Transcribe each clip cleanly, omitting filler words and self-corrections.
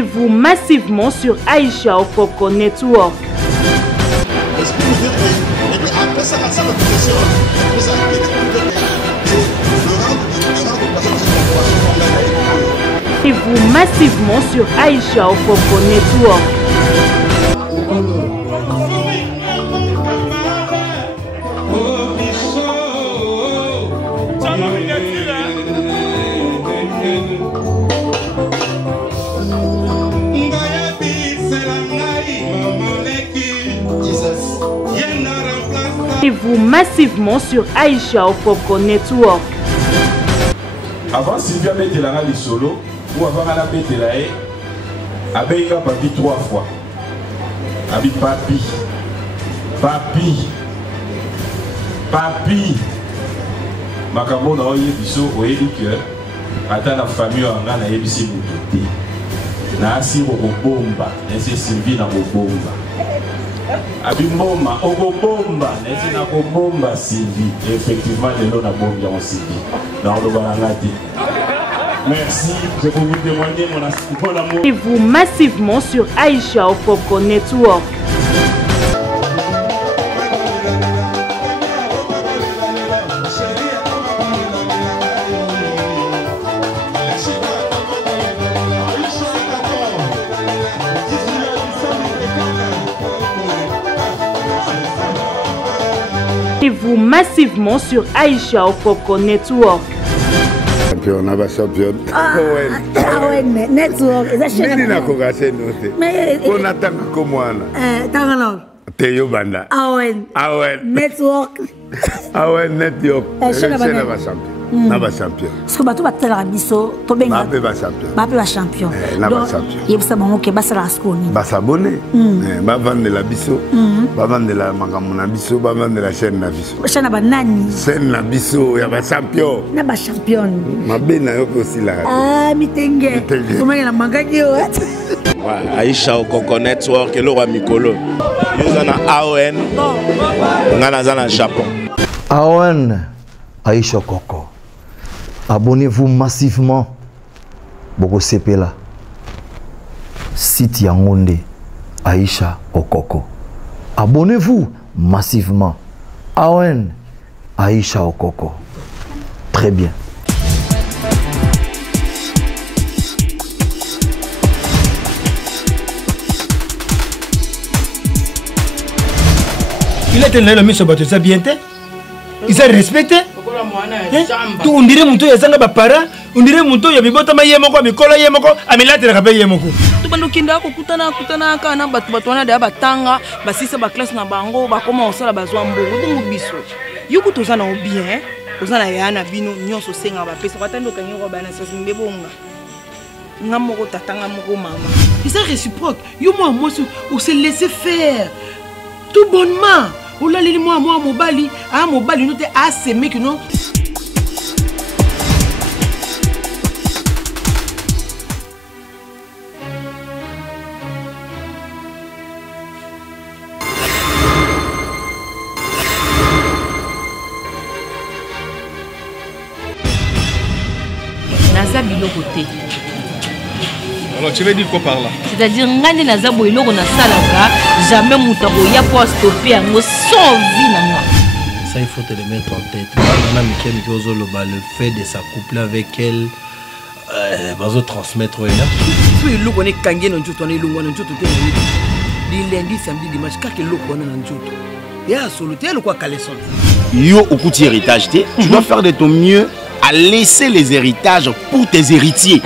Vous massivement sur Aïcha Okoko Network. Et vous massivement sur Aïcha Okoko Network. Et vous massivement sur Aïcha Okoko Network. Avant Sylvia mettait la rallye solo, ou avant la mettait la haie, Abéga papi 3 fois. Abi papi. Makambo na oye biso oyebi que ata na famille anga na yebisi mututi. Na asi bomba, nese Sylvie na bomba. Abi mboma bomba, nese na bomba Sylvie. Effectivement les lots na bomba on Sylvie. Na on doit ngati. Merci, je peux vous témoigner mon amour. Et vous massivement sur Aïcha Okoko Network. Et vous massivement sur Aïcha Okoko Network. On a pas champion. Network. On attend comme moi. Théo Banda. Network. Network. Naba champion. Parce que bato batela biso to benga. Ba champion. Naba champion. Yebisa bango ke basala skoni. Ba s'abonner. Ba vendre la biso. Ba vendre la makambo na biso, ba vendre la chaîne na biso. Chaîne ba nani? Chaîne na biso ya ba champion. Na ba champion. Mabe na yo aussi la. Ah mitenge. Comment la mangaki o? Aïcha Okoko Network et le roi Mikolo. Nous en a AON. Ngana zana Japon. AON Aïcha Okoko. Abonnez-vous massivement. Boko Sepela. Site Yangonde. Aïcha Okoko. Abonnez-vous massivement. AON Aïcha Okoko. Très bien. Il était là le monsieur Bato, ça bien été. Ils sont respectés. On dirait mon tour, il y a des parents. On dirait mon tour, il y a des botama yemoko, mikola yemoko, amela te rakabe yemoko. Tu bando kinda ko kutana kana batwana da batanga, basisa ba classe na bango, ba koma osala bazwa mbongo ko biso. Yuko tozana o bien, tozana yana bino nyonso senga ba pesa batando kanyo ba na sasa mbebonga. Ngamoko tatanga moko mama. Ils sont réciproques. Yo moi on se laisser faire. Tout bonnement. Oh là là, moi mobali, nous t'es assez mec non. Naza biloko te. Alors tu veux dire quoi par là? C'est-à-dire ngani naza boiloko na salaka, jamais mutako ya pour stopper yango sans vie nanga. Ça il faut te le mettre en tête. On a Mickey le fait de s'accoupler avec elle, va transmettre là. Tu es loco ne kangé non joto ne lungo non joto te. Di lundi samedi dimanche kake loko na joto. Ya solo te le quoi caleçon. Yo okuti héritage te, tu dois faire de ton mieux à laisser les héritages pour tes héritiers.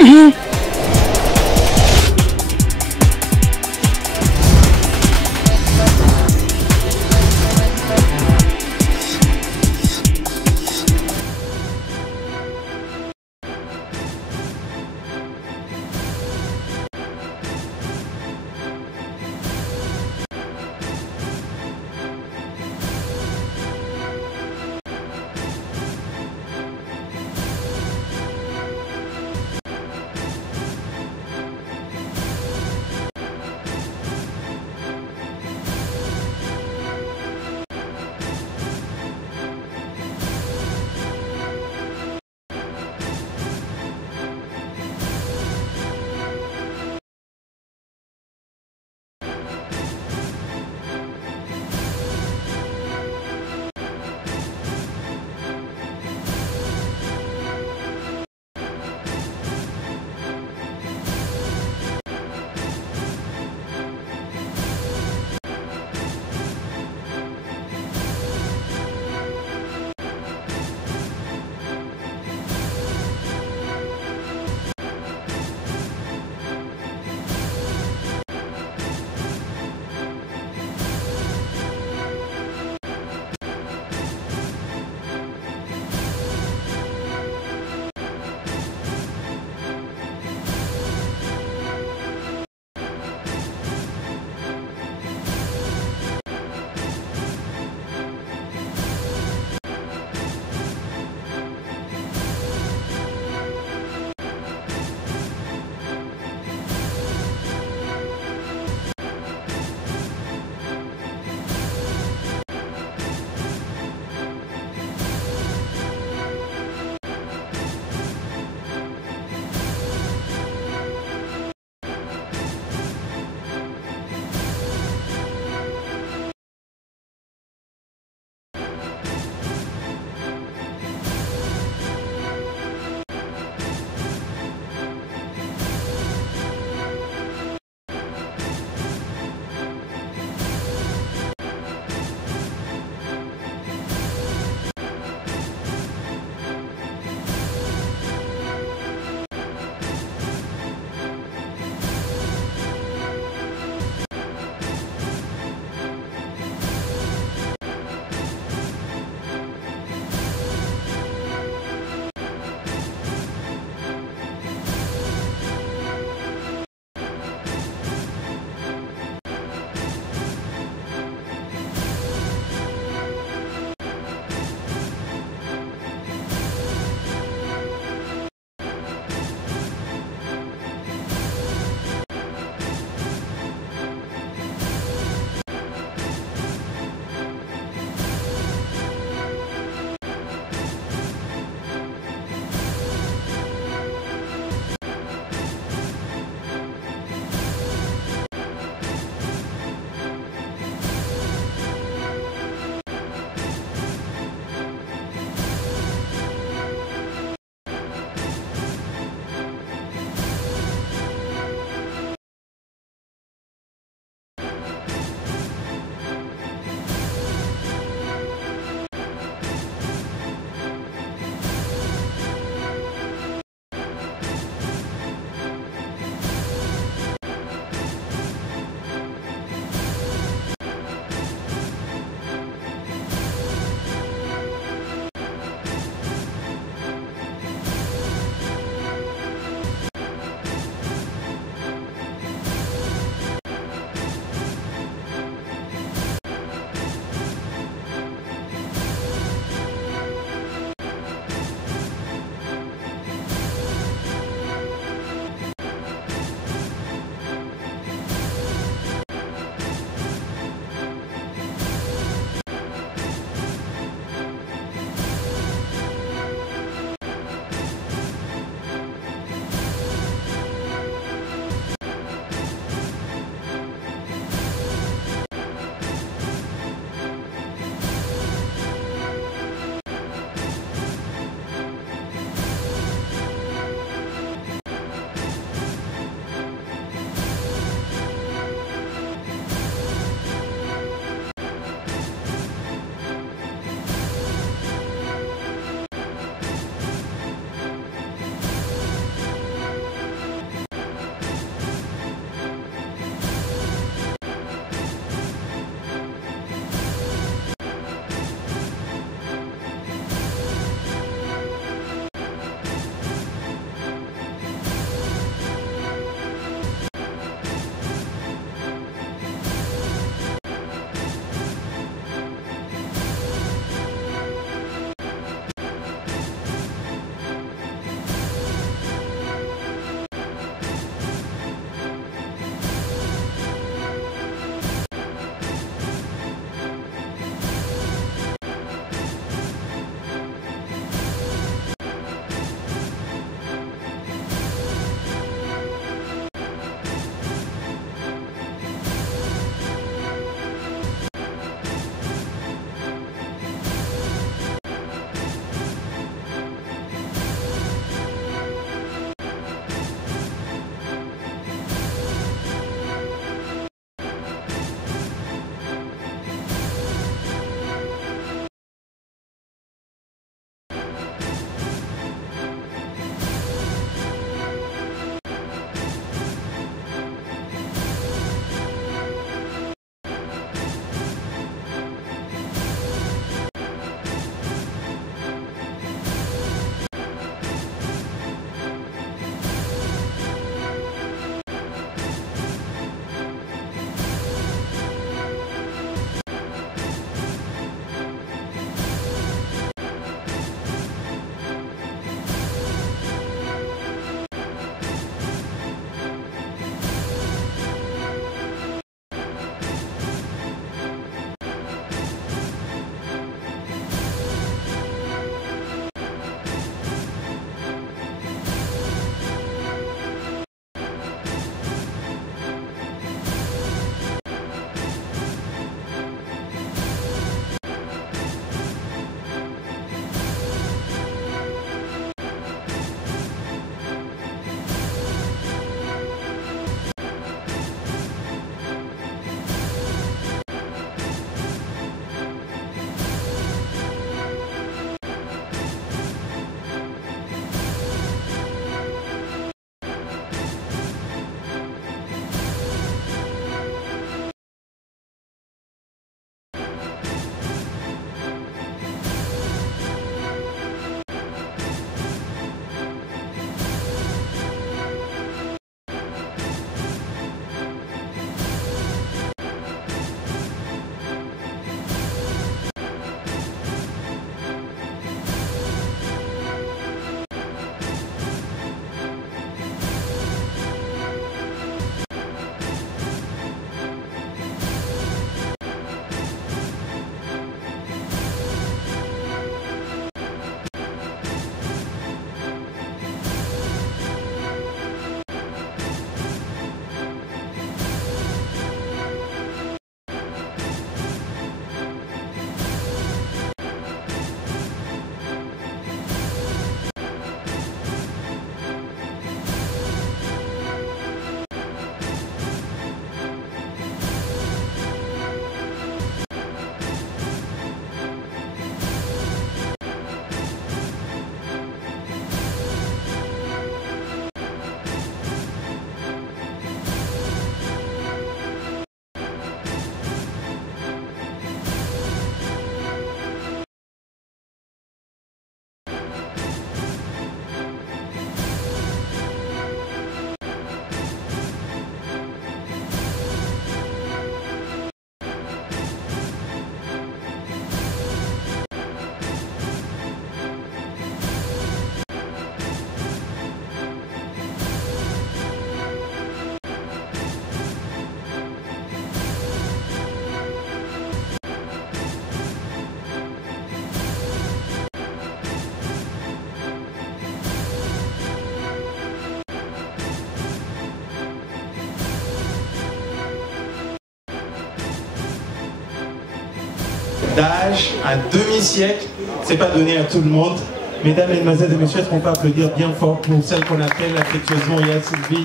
d'âge, un demi-siècle. C'est pas donné à tout le monde. Mesdames, Mesdemoiselles et Messieurs, est-ce qu'on peut applaudir bien fort pour celle qu'on appelle affectueusement Yaya Sylvie?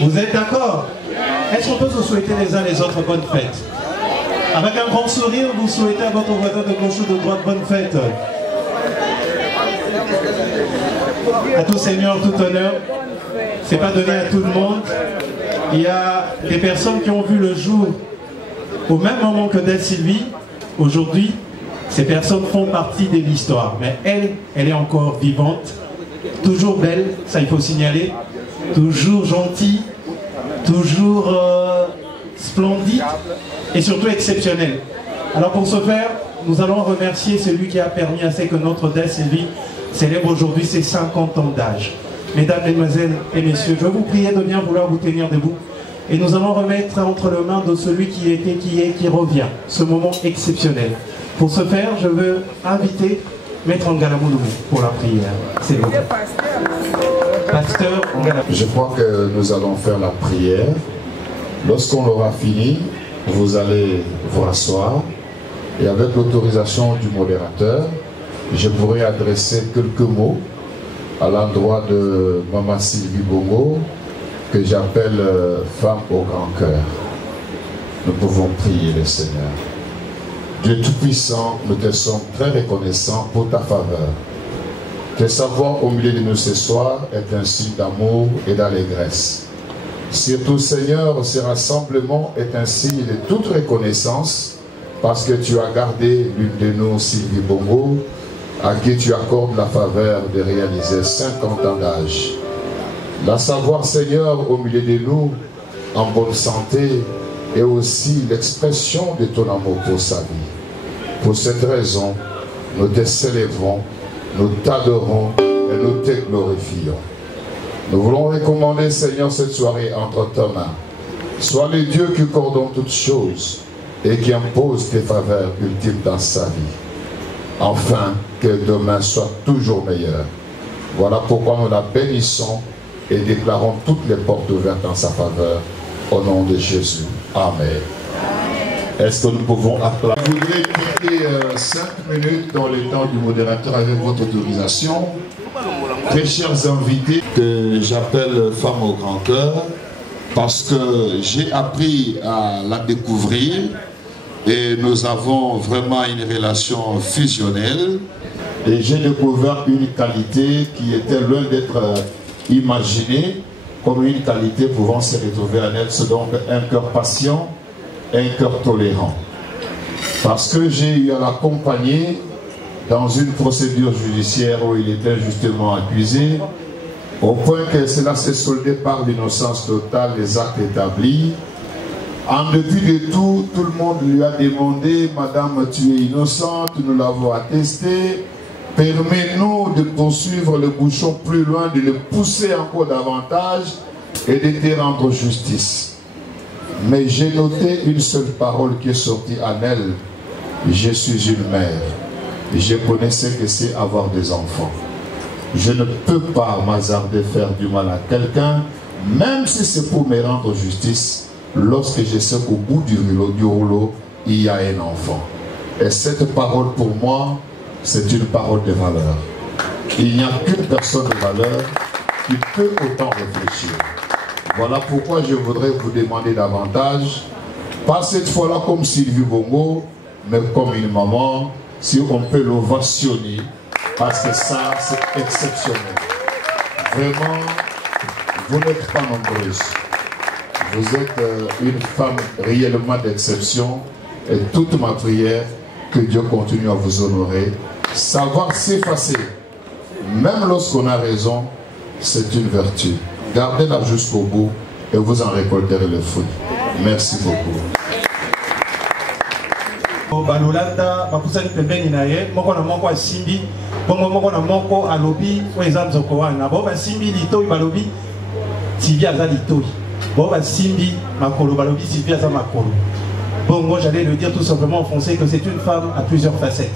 Vous êtes d'accord? Est-ce qu'on peut se souhaiter les uns les autres bonne fête? Avec un grand sourire, vous souhaitez à votre voisin de gauche ou de droite bonne fête. À tout seigneur, tout honneur. C'est pas donné à tout le monde. Il y a des personnes qui ont vu le jour au même moment que Delle Sylvie. Aujourd'hui, ces personnes font partie de l'histoire. Mais elle est encore vivante, toujours belle, ça il faut signaler, toujours gentille, toujours splendide et surtout exceptionnelle. Alors pour ce faire, nous allons remercier celui qui a permis à ce que notre Delle Sylvie célèbre aujourd'hui ses 50 ans d'âge. Mesdames, Mesdemoiselles et Messieurs, je vais vous prier de bien vouloir vous tenir debout. Et nous allons remettre entre les mains de celui qui était, qui est, qui revient, ce moment exceptionnel. Pour ce faire, je veux inviter Maître Ngalamoulou pour la prière. C'est vous. Pasteur Ngalamoulou. Je crois que nous allons faire la prière. Lorsqu'on aura fini, vous allez vous rasseoir. Et avec l'autorisation du modérateur, je pourrai adresser quelques mots à l'endroit de Maman Sylvie Bongo, que j'appelle femme au grand cœur. Nous pouvons prier le Seigneur. Dieu Tout-Puissant, nous te sommes très reconnaissants pour ta faveur. Te savoir au milieu de nous ce soir est un signe d'amour et d'allégresse. Surtout, Seigneur, ce rassemblement est un signe de toute reconnaissance parce que tu as gardé l'une de nous, Sylvie Bongo, à qui tu accordes la faveur de réaliser 50 ans d'âge. La savoir, Seigneur, au milieu de nous, en bonne santé, et aussi l'expression de ton amour pour sa vie. Pour cette raison, nous te célébrons, nous t'adorons et nous te glorifions. Nous voulons recommander, Seigneur, cette soirée entre tes mains. Sois le Dieu qui coordonne toutes choses et qui impose tes faveurs ultimes dans sa vie. Enfin, que demain soit toujours meilleur. Voilà pourquoi nous la bénissons et déclarons toutes les portes ouvertes en sa faveur. Au nom de Jésus. Amen. Est-ce que nous pouvons applaudir? Je voudrais quitter 5 minutes dans le temps du modérateur avec votre autorisation. Très chers invités, que j'appelle femme au grand cœur, parce que j'ai appris à la découvrir et nous avons vraiment une relation fusionnelle. Et j'ai découvert une qualité qui était loin d'être imaginée comme une qualité pouvant se retrouver en elle, c'est donc un cœur patient, un cœur tolérant. Parce que j'ai eu à l'accompagner dans une procédure judiciaire où il était justement accusé, au point que cela s'est soldé par l'innocence totale des actes établis. En dépit de tout, tout le monde lui a demandé, Madame, tu es innocente, nous l'avons attesté, permets-nous de poursuivre le bouchon plus loin, de le pousser encore davantage et de te rendre justice. Mais j'ai noté une seule parole qui est sortie en elle. Je suis une mère. Je connaissais que c'est avoir des enfants. Je ne peux pas m'hasarder faire du mal à quelqu'un, même si c'est pour me rendre justice, lorsque je sais qu'au bout du rouleau, il y a un enfant. Et cette parole pour moi, c'est une parole de valeur. Il n'y a qu'une personne de valeur qui peut autant réfléchir. Voilà pourquoi je voudrais vous demander davantage, pas cette fois-là comme Sylvie Bongo, mais comme une maman, si on peut l'ovationner, parce que ça, c'est exceptionnel. Vraiment, vous n'êtes pas nombreuses. Vous êtes une femme réellement d'exception, et toute ma prière, que Dieu continue à vous honorer. Savoir s'effacer, même lorsqu'on a raison, c'est une vertu. Gardez-la jusqu'au bout et vous en récolterez le fruit. Merci beaucoup. Balolanda bakusani pembeni na ye moko na moko asimbi bongo moko na moko alobi o ezanzo ko wana bo basimbi litoi balobi Sylvie aza litoi bo basimbi makolo balobi Sylvie aza makolo. Bongo, j'allais le dire tout simplement en français que c'est une femme à plusieurs facettes,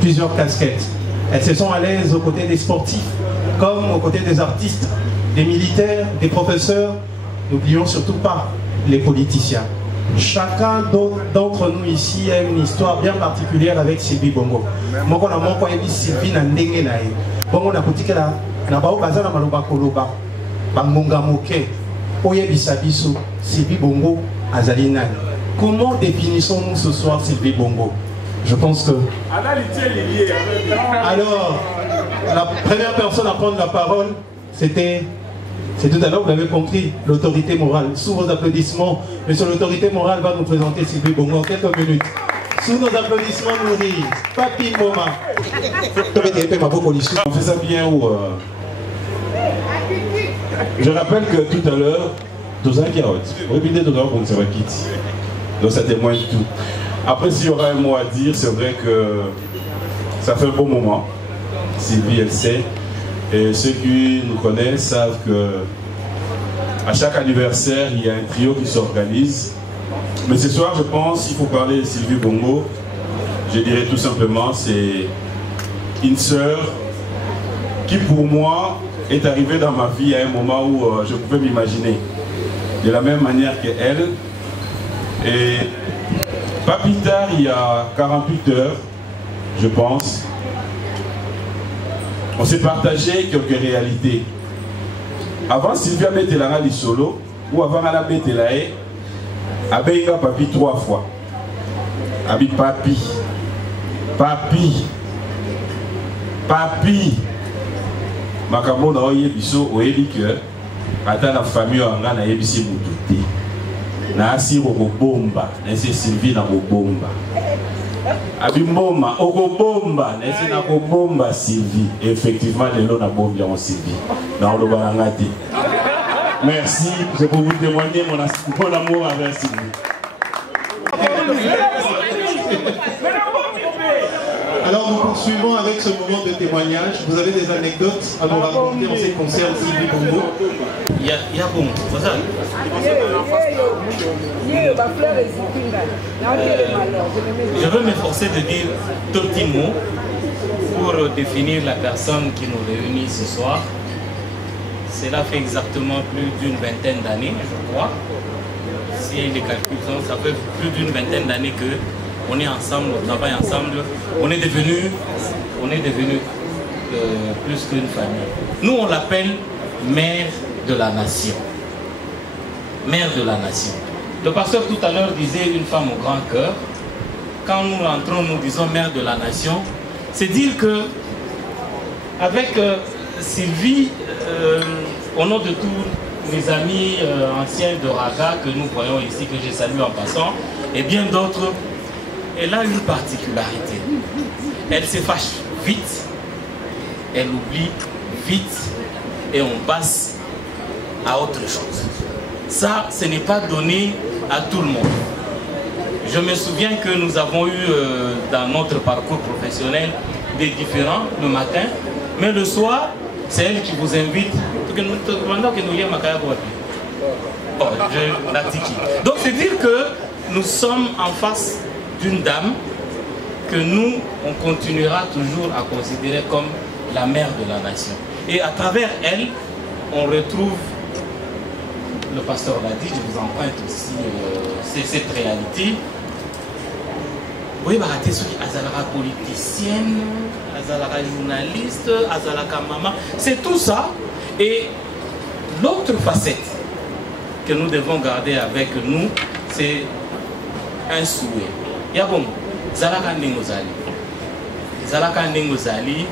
plusieurs casquettes. Elles se sont à l'aise aux côtés des sportifs comme aux côtés des artistes, des militaires, des professeurs. N'oublions surtout pas les politiciens. chacun d'entre nous ici a une histoire bien particulière avec Sylvie Bongo. Moi, quand on a dit Sylvie Nandenge Nae, Bongo n'a pas dit que la Baza na Maloba Koloba, Bangonga Moke, Oye Bisabiso, Sylvie Bongo, Azalina. Comment définissons-nous ce soir Sylvie Bongo? Je pense que. Alors, la première personne à prendre la parole, c'est tout à l'heure, vous l'avez compris, l'autorité morale. Sous vos applaudissements, monsieur l'autorité morale va nous présenter Sylvie Bongo en quelques minutes. Sous nos applaudissements nourris, Papi Moma. On fait ça bien ou... Je rappelle que tout à l'heure, tous un carotte. Répétez tout à l'heure qu'on se quitte. Donc ça témoigne tout. Après, s'il y aura un mot à dire, c'est vrai que ça fait un bon moment. Sylvie, elle sait. Et ceux qui nous connaissent savent que à chaque anniversaire, il y a un trio qui s'organise. Mais ce soir, je pense qu'il faut parler de Sylvie Bongo. Je dirais tout simplement, c'est une sœur qui, pour moi, est arrivée dans ma vie à un moment où je pouvais m'imaginer. De la même manière qu'elle. Et pas plus tard, il y a 48 heures, je pense, on s'est partagé quelques réalités. Avant Sylvia Betelanga du solo, ou avant Anna Betelae, Abéinga Papi 3 fois. Abi Papi. Papi. Papi. Makambo na oye biso oyebi que ata na famille anga na yebisi mututi. Na asi bomba, na ese Sylvie na bomba. Abimboma, Okobomba, na bomba Sylvie. Effectivement, les lots na bomba en Sylvie. Dans le barangati. Merci, je peux vous témoigner mon amour avec Sylvie. Alors nous poursuivons avec ce moment de témoignage. Vous avez des anecdotes à nous raconter en ce qui concerne Sylvie Bongo? Il y a bon, c'est ça. Je veux m'efforcer de dire deux petits mots pour définir la personne qui nous réunit ce soir. Cela fait exactement plus d'une vingtaine d'années, je crois. Si les calculs sont, ça fait plus d'une vingtaine d'années que on est ensemble, on travaille ensemble, on est devenu plus qu'une famille. Nous, on l'appelle mère de la nation. Mère de la nation. Le pasteur tout à l'heure disait une femme au grand cœur. Quand nous rentrons, nous disons mère de la nation. C'est dire que, avec Sylvie, au nom de tous les amis anciens de Raga que nous voyons ici, que j'ai salué en passant, et bien d'autres, elle a une particularité. Elle se fâche vite, elle oublie vite, et on passe à autre chose. Ça, ce n'est pas donné à tout le monde. Je me souviens que nous avons eu dans notre parcours professionnel des différents le matin, mais le soir, c'est elle qui vous invite. Donc c'est dire que nous sommes en face d'une dame que nous, on continuera toujours à considérer comme la mère de la nation. Et à travers elle, on retrouve, le pasteur l'a dit, je vous emprunte aussi cette réalité. Oui, bah, tu es Azalaka politicienne, Azalaka journaliste, Azalaka maman, c'est tout ça. Et l'autre facette que nous devons garder avec nous, c'est un souhait. Yabon, Zalaka Ningozali. Zalaka Ningozali.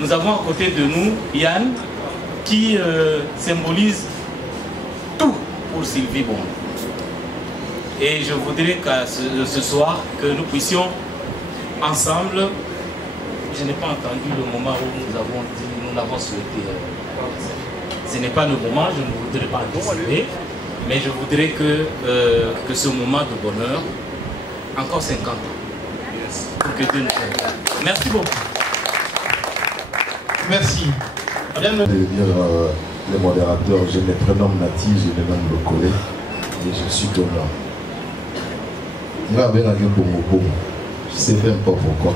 Nous avons à côté de nous Yann qui symbolise tout pour Sylvie Bongo. Et je voudrais que ce soir, que nous puissions ensemble, je n'ai pas entendu le moment où nous avons dit, nous l'avons souhaité. Ce n'est pas le moment, je ne voudrais pas anticiper, mais je voudrais que ce moment de bonheur, encore 50 ans, pour que Dieu nous aide. Merci beaucoup. Merci. Je vais dire les modérateurs, je me prénomme Nati, je me nomme Lokole et je suis Tonga. Je ne sais même pas pourquoi.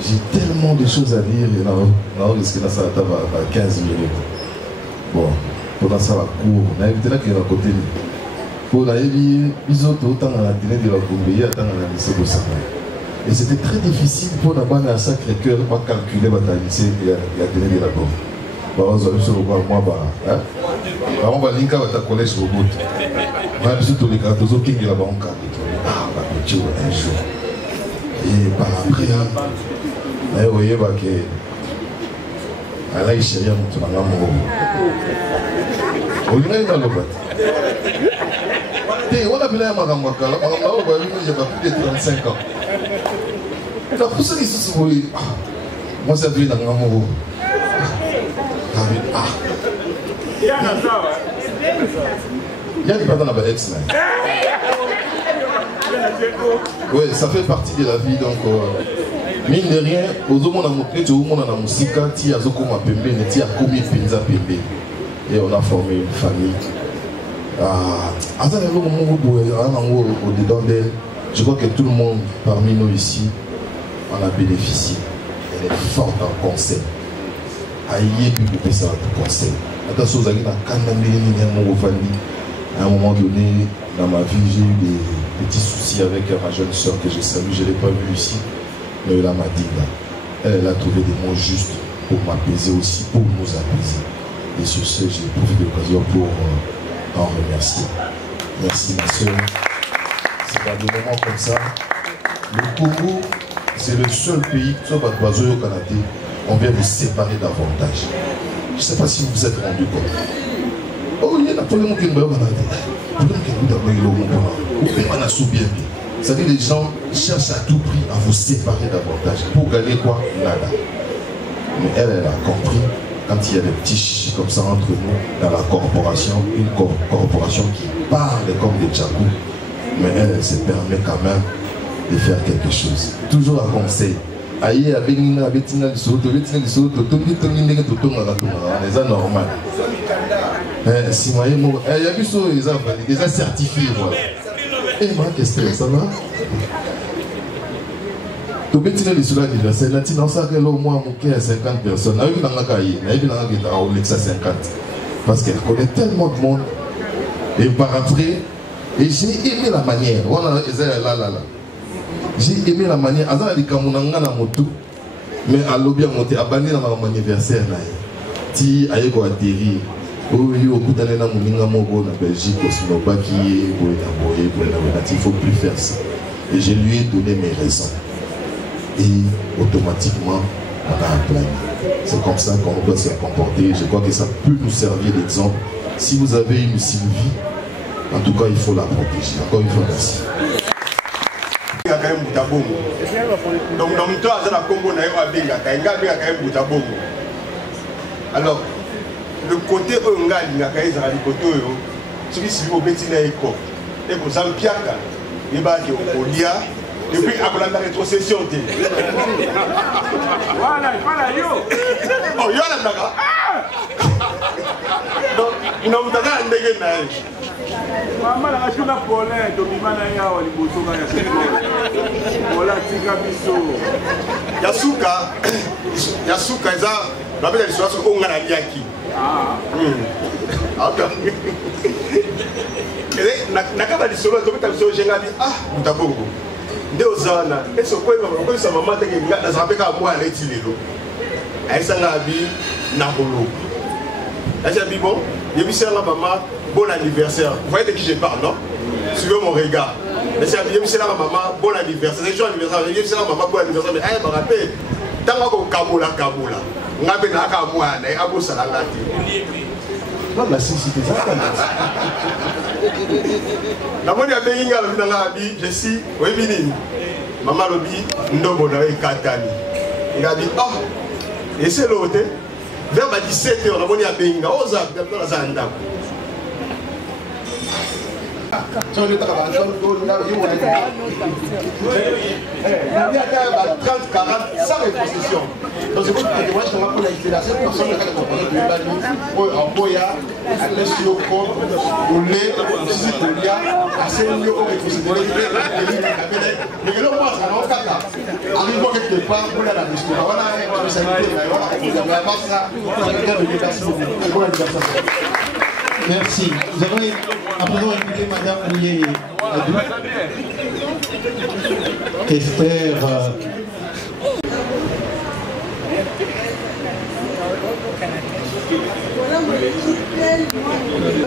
J'ai tellement de choses à dire et on risque de ça à 15 minutes. Bon, pendant ça, la cour, on a évité là qu'il y a à côté. Pour la vie, ils ont autant à la dîner de la Goumbéa, tant à la lycée de Samba. Et c'était très difficile pour la banque à Sacré-Cœur de calculer la lycée et la dîner de la Goumbéa. On va linker à ta collège au bout. On va surtout les gars, tous qui la banque. Ah, bah, tu vois, un jour. Et par après, vous voyez que Allah est chéri à mon amour. On est dans le bas. On a vu la Magamaka, j'ai pas plus de 35 ans. La pousse qui se souvient. Moi, ça vient dans l'amour. Ah. Il y a des patins avec ex. Oui, ça fait partie de la vie. Donc, mine de rien, aux hommes, on a montré que on a la musique, qui a Zokoma Pembe, qui a commis Pinza Pembe. Et on a formé une famille. Au-dedans d'elle, je crois que tout le monde parmi nous ici en a bénéficié. Elle est forte en conseil. Aïe, puis vous ça de conseil. Attention, vous avez à un moment donné, dans ma vie, j'ai eu des petits soucis avec ma jeune soeur que je salue. Je ne l'ai pas vue ici, mais elle m'a dit là. Elle a trouvé des mots justes pour m'apaiser aussi, pour nous apaiser. Et sur ce, j'ai profité de l'occasion pour en remercier. Merci ma soeur. C'est dans des moments comme ça. Le Congo, c'est le seul pays, sauf à Toiseau au Canada, on vient vous séparer davantage. Je ne sais pas si vous vous êtes rendu compte. Oh, il y a un problème qui est au Canada. C'est-à-dire que les gens cherchent à tout prix à vous séparer davantage. Pour gagner quoi? Nada. Mais elle a compris. Quand il y a des petits chichis comme ça entre nous, dans la corporation, une corporation qui parle comme des tchakou, mais elle se permet quand même de faire quelque chose. Toujours à conseil. Aïe, avec Nina, avec Tina, les autres, c'est normal. Si moi, il y a plus des certifiés. Et moi, qu'est-ce que ça va? Tu peux tirer les soldats d'anniversaire, là, tu n'as pas au moins 50 personnes. Il y a 50. Parce qu'elle connaît tellement de monde. Et par après, et j'ai aimé la manière. J'ai aimé la manière. Mais à l'objet, on a abandonné dans mon anniversaire. Tu as atterri. Il faut plus faire ça. Et je lui ai donné mes raisons. Et automatiquement, on a un plan. C'est comme ça qu'on doit se comporter. Je crois que ça peut nous servir d'exemple. Si vous avez une Sylvie, en tout cas, il faut la protéger. Encore une fois, merci. Alors, le côté Ongal, il y a le côté celui qui est au Bétina Eko, et pour Zampiaka, il y a au Lia, et puis après la rétrocession. Voilà, voilà, yo! Oh, yo, la daga! Donc, nous avons un dégât. Maman, la chose n'a pas l'air de Bimana Yao, les boutons à la voilà, Tika Bisso. Yasuka, Yasuka, ça, la belle histoire sur Ongala Yaki. Ah, nakaba lisolo tobeta biso jenga bi ah mutabongo nde ozana eso kwema ko sa mama teke na zapeka mwana eti lelo aisanga bi na bolo acha bi bon yebisa la maman bon anniversaire vous voyez de qui je parle non suivez mon regard acha bi yebisa la maman bon anniversaire c'est jour anniversaire yebisa la maman bon anniversaire mais ay ba rappel tanga ko kabola ngabe na ka mwana abosa la ngati non la cité ça la moni abenga la bina ngabi je suis webini mama lobi ndombo na ekatani ngabi ah et c'est l'autre vers 17h la moni abenga oza dans la zanda il y a 30-40 sans rétrocession. Donc c'est pour que moi je pour l'installation personne ne peut comprendre en boya, à l'esio corps, au lait, si il y a assez de rétrocession. Mais le moi ça n'a pas arrive quelque part pour la mission. Voilà, ça a été voilà, ça Merci. Nous allons à présent inviter Madame Mouye Adou. Esther.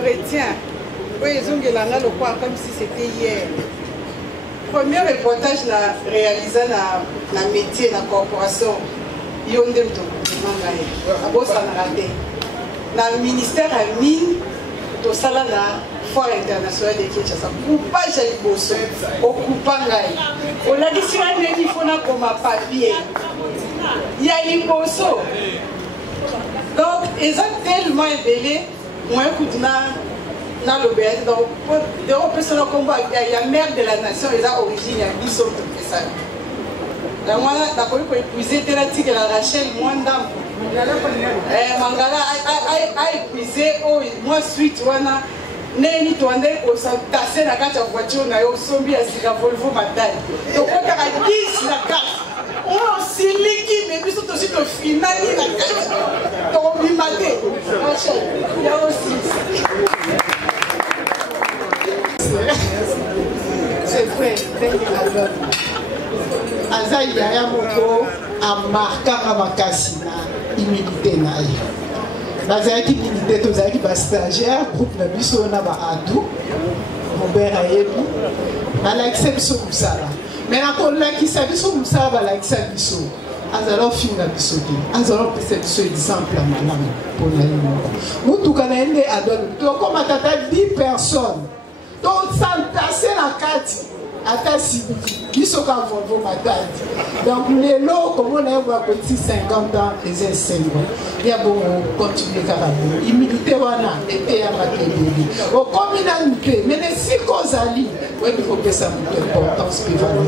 Retiens. Oui, ils ont gagné le quoi comme si c'était hier. Premier reportage réalisé dans le métier, dans la corporation. Yonde Mtomangaye. Dans le ministère à mine, tout ça là, foire internationale de Kinshasa. Coupage à Liboso, au Coupangaye. On a dit si on a dit qu'on a comme un papier. Il y a Liboso. Donc, ils ont tellement ébellé, moi, écoute, dans le BS, donc, il y a la mère de la nation, ils ont origine, il y a 10 autres que ça. La moi, la police pour épuiser, la Rachel, moi, Mangala a épuisé, moi, suite, wana, Neni, tu en es au sein, tasser la carte en voiture, on a eu au zombie à Sika Volvo Matal. Donc, on a 10 la carte. On s'est liquide, mais puis surtout aussi au final, il a tombé maté. Il y a aussi. C'est vrai, Azaï Yaya Moko a marqué ma cassina, humilité naïe. Bazaki milité, tous les stagiaires, groupe de Bisso na ba Adou, mon père Ayebi, Alexis Bisso Moussala. Mais quand on a qui s'est Bisso Moussala, Alexis Bisso. Azalo finga bisoki azalo pese biso exemple malamu pour la mutu kana ende adolo to comme tata 10 personnes donc s'entasser la carte ata si biso ka Volvo matadi donc les lots comme on a voit petit 50 ans et 5 ans il y a bon continuer carabo humilité wana était ya matebeli au communauté mais les sikozali ouais il faut que ça ait importance puis valeur.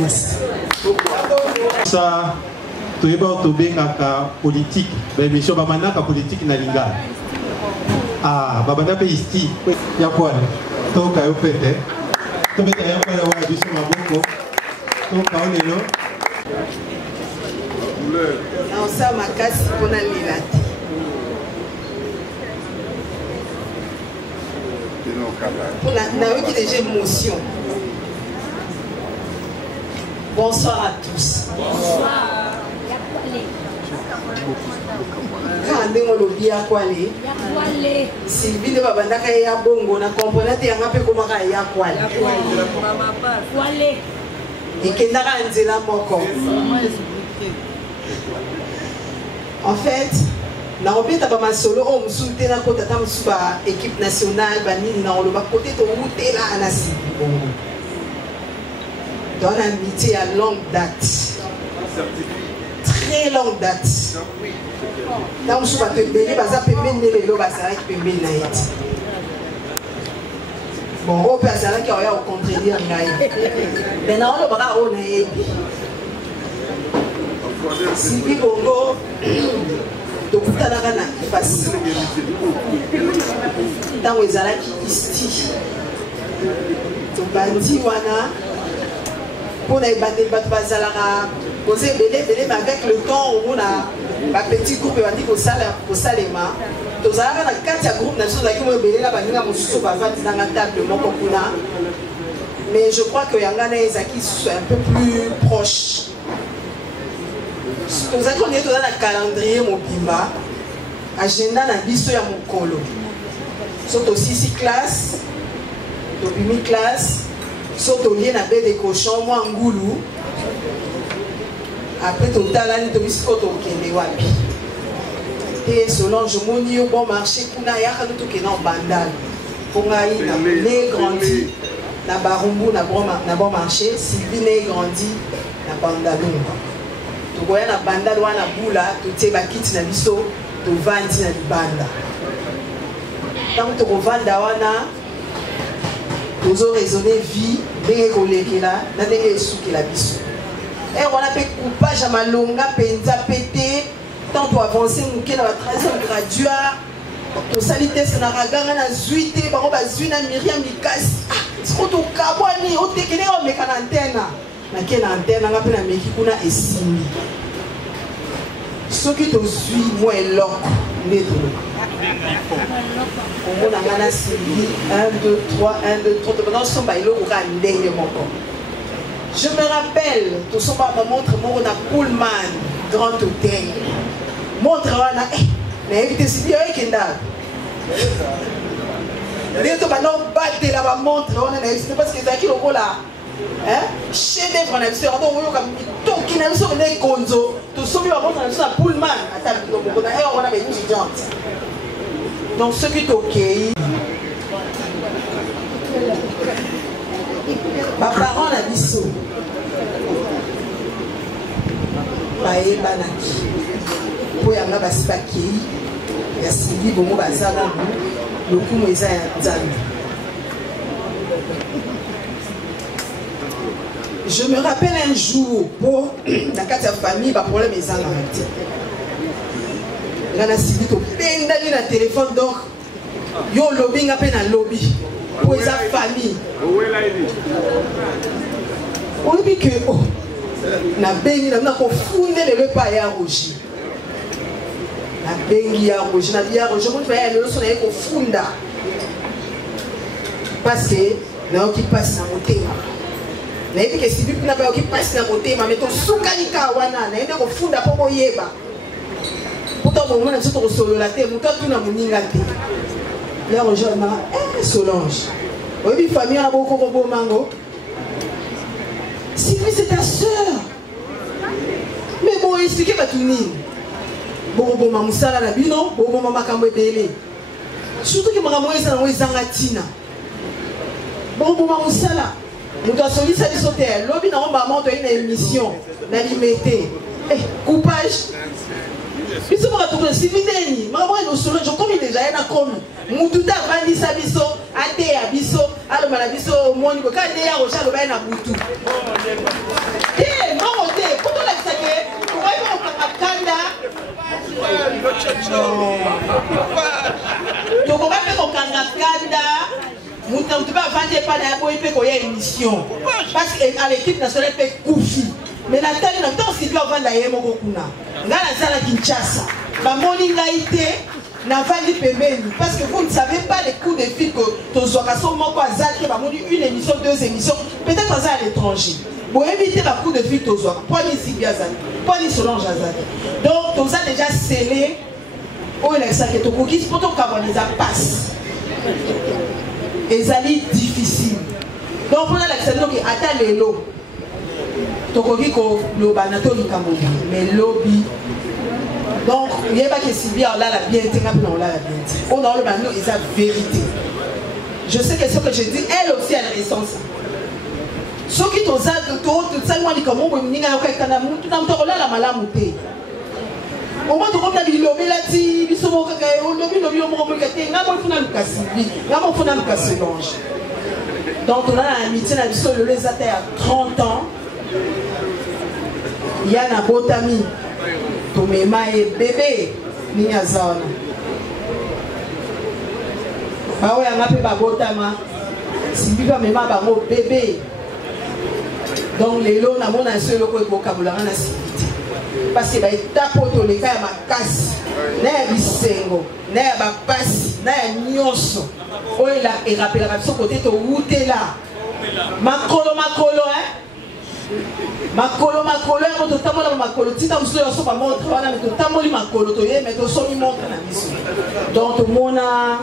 Merci ça tu es pas la politique mais monsieur bamanaka politique na linga ah babana pe isti ya quoi to ka yo pete to beta ya kwa wa biso maboko to ka olelo on sa makasi pona lilati na wiki déjà émotion. Bonsoir à tous. Bonsoir. Quand on lobby à Kwale, Sylvie de Babandaka et Bongo, na comprenait et un peu comme à Kwale. Et Kendara Nzela Moko. En fait, na obé tabama solo on musulté na kota tam suba équipe nationale banini na oloba côté to muté la anasi. Dans l'amitié à longue date, très longue date. Dans le souba pembele, baza pembele lelo baza qui pembele na yet. Bon, au personnel qui a au contredire ngai. Maintenant on le bras on est. Si bi bongo, donc tout à l'heure na facile. Dans les ala qui isti. Donc bandi wana. Pour les battre, mais avec le temps, on a un petit groupe qui dit au Salema. Tous les quatre groupes nationaux qui ont belé la bannière sur la table mais je crois que Yangana et Zaki sont un peu plus proches. Tous les qu'on est dans le calendrier Mobimba, agenda na biso ya mokolo. Sont aussi 6 classes, depuis classe. Surtout lié na baie des cochons, moi Ngoulou. Après tout talent, tu as vu au Kende wapi. Et selon je moni au bon marché, kuna ya kanu tout qui na bandal. Ponga yi na né grandi na Barumbu na bon marché, Sylvie né grandi na Bandalunga. Tu vois na bandal wana bula, tu te bakiti na biso, tu vandi na libanda. Tant tu revanda wana nous avons raisonné vie, des collègues là, n'a des sous qui la biso. Et on a fait coupage à malonga, penza pété, tant pour avancer, nous qui la transition graduale, tout salité, c'est na raganga na zuité, baro bazuna Myriam Mikas, c'est tout kabwani, au tekene au mécanantenne, na quelle antenne, on a appelé la meki kuna esimi. Ce qui te suit, moi et l'autre, On a suivi 1, 2, 3, 1, 2, 3. Je me rappelle, tout ça m'a montré mon Pullman, Grand Hôtel. Montre wana, mais évitez si bien qu'il n'a. Les gens maintenant battent la montre, parce que c'est qui le là. Chef d'œuvre, on a vu, on a tout qui n'a vu sur les gonzo. Tout ça, on a vu sur la Pullman. Attends, on a vu une étudiante. Donc, ce qui est ok. Ma parole a dit ça. Bae banaki. Pour y avoir basi bakei. Ya Sylvie bongo bazala le coup mo eza ya nzambe. Je me rappelle un jour pour la carte de famille ba problème ezala ngati. Là na Sylvie to bendani na téléphone donc yo lobby nga pe na lobby pour eza famille. On dit que oh na bengi na ko funde le repas ya roji. Na bengi ya roji na dia roji mo fa le so na ko funda. Parce que na qui passe na motema. Na ebi que si bi na ba qui passe na motema mais to sukani ka wana na ende ko funda po boyeba. Pourtant bon na so to solo la te muto tu na muninga te. Ya roji na Solange. Oui famille na beaucoup ko mango. Sylvie, c'est ta soeur. Mais bon, expliquez ma tournée. Bon, maman, ça la bino, bon, maman, kamwe bele. Surtout que maman, ça n'a pas zangatina. Bon, maman, ça là. Nous doit solliciter ça du hôtel. L'objet n'a pas monté une émission. La limité. Coupage. Mais c'est pour tout Sylvie Deni. Maman, nous sommes je comme déjà, il y a comme. Mututa vandi sabiso, ate abiso, alo malabiso, moni ko kande ya rocha lo ba na butu. Non, pourquoi la saké? Pourquoi on kanda? Donc on va faire au kanda. Mutam tu vas vendre pas na boy pe ko ya émission. Parce que à l'équipe nationale fait Koufi. Mais la tali na temps si tu vas vendre ya moko kuna. Ngala sala Kinshasa. Ba moni ngaité. Parce que vous ne savez pas les coups de fil que tu as une émission, 2 émissions, peut-être à l'étranger. Pour éviter la coup de fil, tu as pas ni Sylvia Zali, pas ni Solange Azali. Donc, tu as déjà scellé au Alexa que tu as pour ton cabinet, ça passe. Et ça est difficile. Donc, pour l'Alexa, tu as atteint les lots. Tu as dit que le banato est mais lobby. Donc, il n'y a pas que Sylvia, on a la bien intégrée, on a la bien intégrée. On a le maintenant, c'est la vérité. Je sais que ce que je dis, elle aussi, elle ressent ça. Ce qui t'ont dit, tout ça, moi, je dis comment on dit, tout la malamute. Au moins, tu as dit, lobby là, tu as lobby, donc, on a l'amitié, le les atteint à 30 ans. Il y a un beau ami. Tomema et bébé ni azana. Ah ouais, on a fait babotama. Si tu vas même pas mon bébé. Donc les lots na mon seul loco et vocabulaire na cité. Parce que ba tapoto les cas ma casse. Na bisengo, na ba passe, na nyonso. Oh il a et rappellera son côté to outé là. Makolo hein. Makolo, on te tambola makolo. Si tu as un montre, on a te tamboli makolo, tu es mais tu sois montre na biso. Donc tout monde a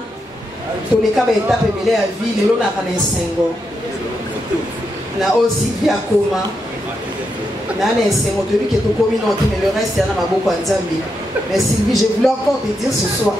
tous les cas étape belé à vie, les lots na kana sengo. Na aussi via coma. Na na sengo tu dis que tu communauté mais le reste y en a maboko nzambi. Mais Sylvie, je voulais encore te dire ce soir.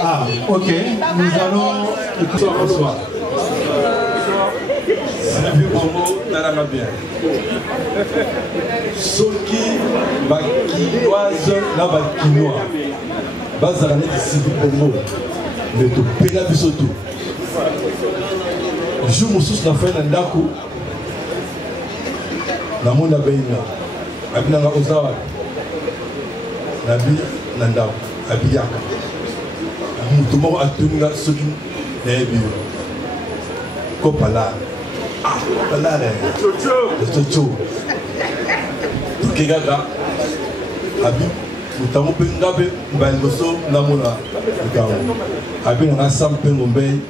Ah, ok, nous allons écouter bonsoir. Sylvie Bongo, Nalama bien. Soki, Bakinoise, la Bakinois. Bazarane de Sylvie Bongo. mais tu payes la vie surtout. Le jour où je fait un daku, la monde a béni. Abinanga Ozawa, Nabi Nandao, Abiyaka. Moutoumou a tenu la soudou, Nébi. Kopala. Ah, Kopala, le Tchocho. Tukegaga, Abi, Moutamo Pengabe, Balgoso, Namona, Gao. Abi n'a pas Pengombe,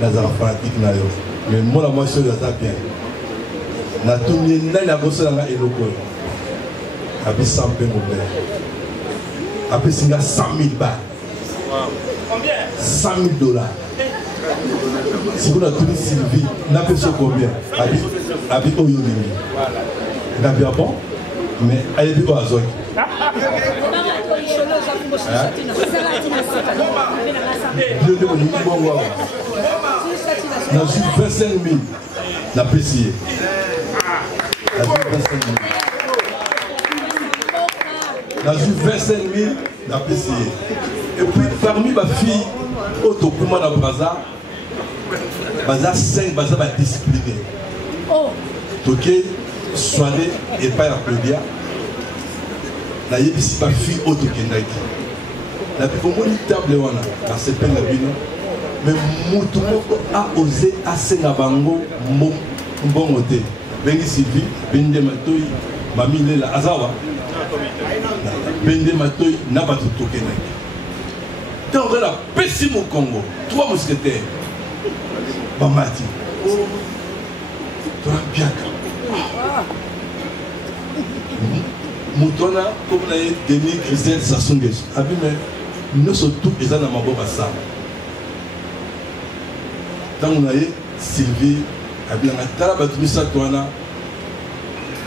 Nazara fanatique Nayo. Mais moi, la moitié de ça bien. Na tourné, n'a pas gossé dans la éloko. Abi 100 Pengombe. Abi singa 100 000 balles. Combien? 100 000 $. Si vous avez tourné Sylvie, n'a pas ce combien? Abi Oyonimi. N'a pas bon? Mais elle est plus à Zoï. Dans une 25 000, la PCA. Dans une 25 000, la PCA. Et puis parmi ma fille, Otokuma dans Braza, Baza 5, Baza va discipliner. Toké, soirée et pas applaudir. La yébisi ma fille Otokendaki. La plus bonne table wana, la CPN la bino. Mais Moutoumoko a osé assez Nabango, Mbongote. Bengi Sylvie, Bende Matoy, Mami Lela Azawa. Bende Matoy, Nabatu Tokenaki. Dans la pessime au Congo, 3 mousquetaires. Bamati. Toi, bien. Moutona, comme l'a dit Denis Christian Sassonges. Abime, nous sommes tous les ans dans ma boba ça. Tant on a eu Sylvie, Abime, Tala Batumisa Toana,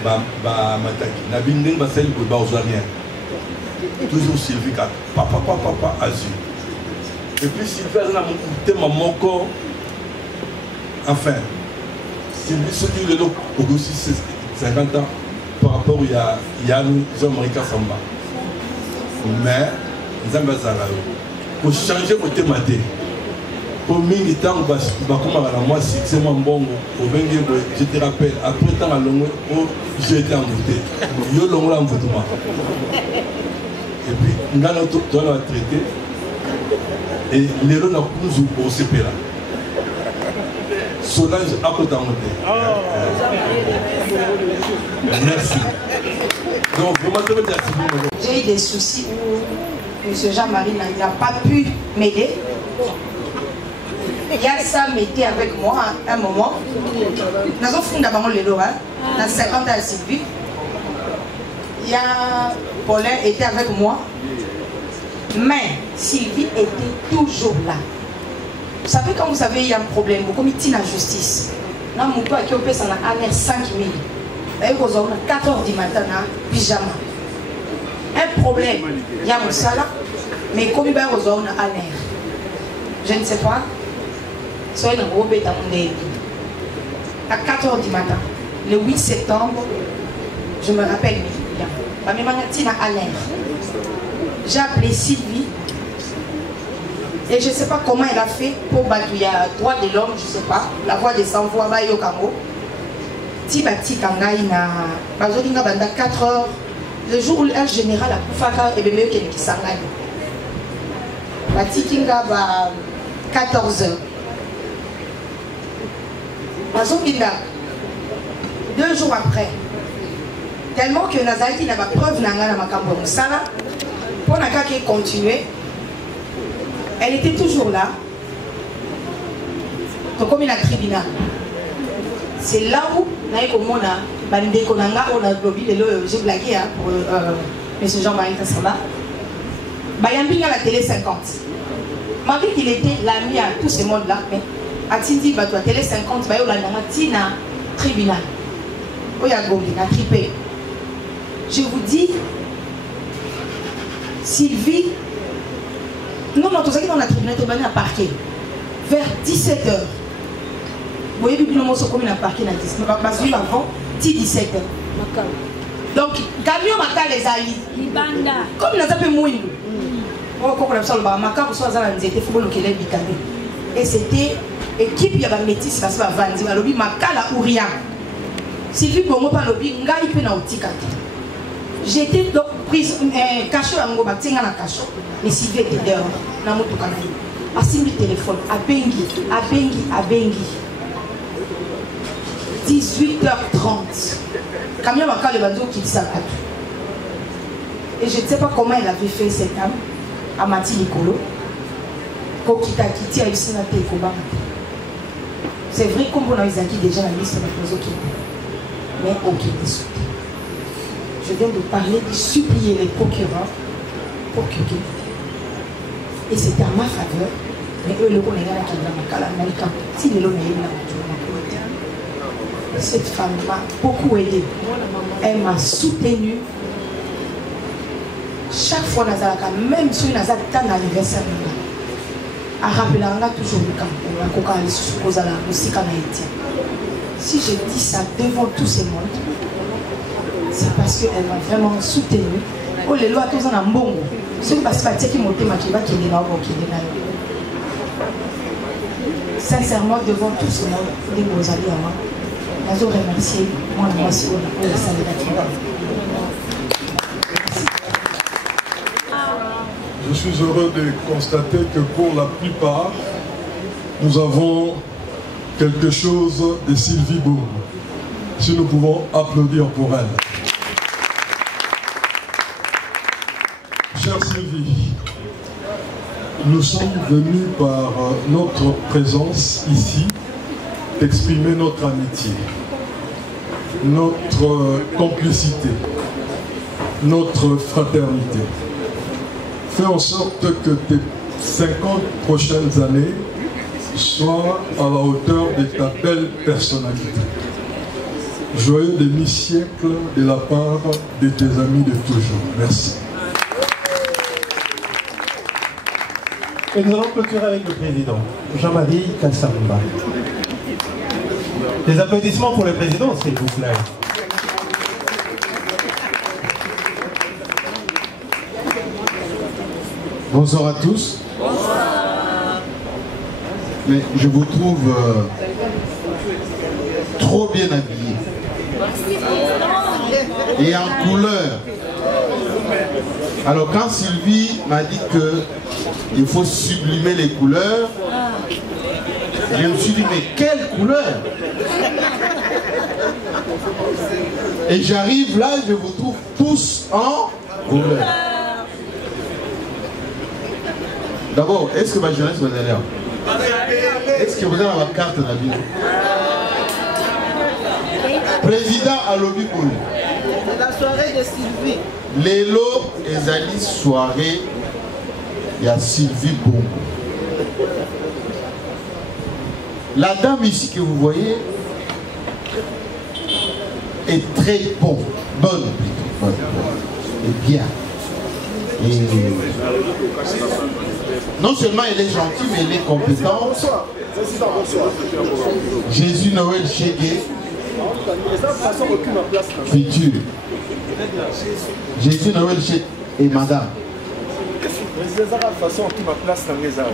Mataki. Nabindeng Basel pour Baouzarien. Toujours Sylvie, papa, Azur. Et puis Sylvie a un thème à mon corps. Enfin, Sylvie se dit le lot au 50 ans par rapport à Yann Zomrika Samba. Mais, nous avons pour changer le thème. Pour mingi temps, c'est mon bon. Je te rappelle, après temps à long, j'ai été embouté. Yo long l'emboutement. Et puis, nous avons traité. Et les gens ont plus au CP là. Solange à côté de merci. Donc, j'ai eu des soucis où M. Jean-Marie n'a pas pu m'aider. Yassa m'était avec moi à un moment. Nous avons fondé d'abord le Lora, dans 50 ans à Sylvie. Il y a Paulin était avec moi. Mais Sylvie était toujours là. Vous savez, quand vous avez eu un problème, vous commettez la justice. Là, mon père qui opère, ça a 5 000. Vous avez 4 h du matin, pyjama. Un problème, il y a mon salaire, mais comme il y a un air. Je ne sais pas. Soyez dans le gros bête à 4 h du matin, le 8 septembre, je me rappelle bien. J'ai appelé Sylvie. Et je ne sais pas comment elle a fait pour battre le droit de l'homme, je ne sais pas, la voix des sans-voix, Bayo Kango. Tibati Kangaï na Bazolinga Banda 4 h, le jour où un général a Koufaka et Bébé Kenki Sangaï. Bati Kinga 14 h. Bazolinga, 2 jours après, tellement que Nazaki n'a pas preuve n'a Makambo Moussala, pour n'a continuer. Elle était toujours là, comme il a tribunal. C'est là où, on a j'ai blagué pour M. Jean-Marie Kassamba. Bayambi à la télé 50. Malgré qu'il était l'ami à tout ce monde-là, mais à Tindi, la télé 50, il y a un tribunal. Il y a un tripé. Je vous dis, Sylvie, non, tout ça qui est dans la tribunal, tu vas parquet. Vers 17 h. Vous voyez, depuis le moment où on a parqué, parce que avant, 17 h. Donc, camion matin les alliés. Comme il a tapé moins. Et c'était équipe il y a métis parce que Vandi va lobby makala ou rien. Sylvie Bongo pas lobby ngai pe na otika. J'étais donc prise cachot yango batinga na cachot. Mais Sylvie était dehors na moto kana. Asimbi téléphone abengi 18h30. Camion makala banzo qui dit ça. Et je ne sais pas comment elle avait fait cette âme à Mati Nicolo. C'est vrai qu'on a acquis déjà la liste de mais aucun n'est sauté. Je viens de parler, de supplier les procureurs pour que. Et c'était à ma faveur. Mais eux, le Sénégal si les lots cette femme m'a beaucoup aidé. Elle m'a soutenu. Chaque fois, même si on a un anniversaire, à rappeler toujours le camp, si je dis ça devant tous ces mondes, c'est parce qu'elle m'a vraiment soutenu. Oh, les lois, tous en un bon. C'est parce que qui m'ont sincèrement, devant tous ces mondes, les beaux amis à moi, je remercie moi, merci pour la salle Je suis heureux de constater que pour la plupart, nous avons quelque chose de Sylvie Bongo. Si nous pouvons applaudir pour elle. Chère Sylvie, nous sommes venus par notre présence ici d'exprimer notre amitié, notre complicité, notre fraternité. Fais en sorte que tes 50 prochaines années soient à la hauteur de ta belle personnalité. Joyeux demi-siècle de la part de tes amis de toujours. Merci. Et nous allons clôturer avec le président, Jean-Marie Kassamba. Des applaudissements pour le président, s'il vous plaît. Bonsoir à tous. Mais je vous trouve trop bien habillés. Et en couleur. Alors quand Sylvie m'a dit qu'il faut sublimer les couleurs, je me suis dit mais quelle couleur? Et j'arrive là, je vous trouve tous en couleur. D'abord, est-ce que ma jeunesse vous est là? Est-ce que vous avez ma carte de la vie? Président à lobby pour lui. La soirée de Sylvie. Lélo ezali soirée, il y a Sylvie Bongo. La dame ici que vous voyez est très bonne, et bien. Et non seulement elle est gentille, mais elle est compétente. Jésus Noël Chégué, futur. Jésus Noël Chégué et madame.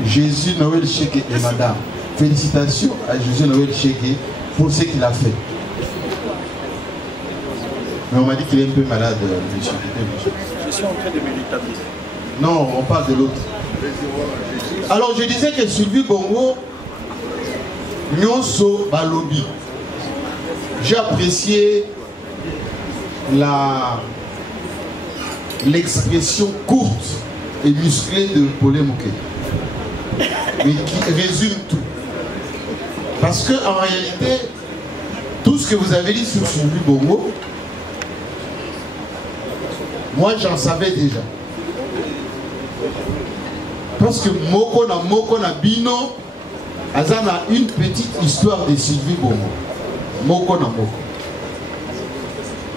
Jésus Noël Chégué et madame. Félicitations à Jésus Noël Chégué pour ce qu'il a fait. Mais on m'a dit qu'il est un peu malade, monsieur. Je suis en train de me rétablir. Non, on parle de l'autre. Alors je disais que Sylvie Bongo, Nyonso Balobi. J'ai apprécié l'expression courte et musclée de Paulé Mouké, mais qui résume tout. Parce que en réalité, tout ce que vous avez dit sur Sylvie Bongo, moi j'en savais déjà. Parce que Moko na Bino, Azana une petite histoire de Sylvie Bongo. Moko na Moko.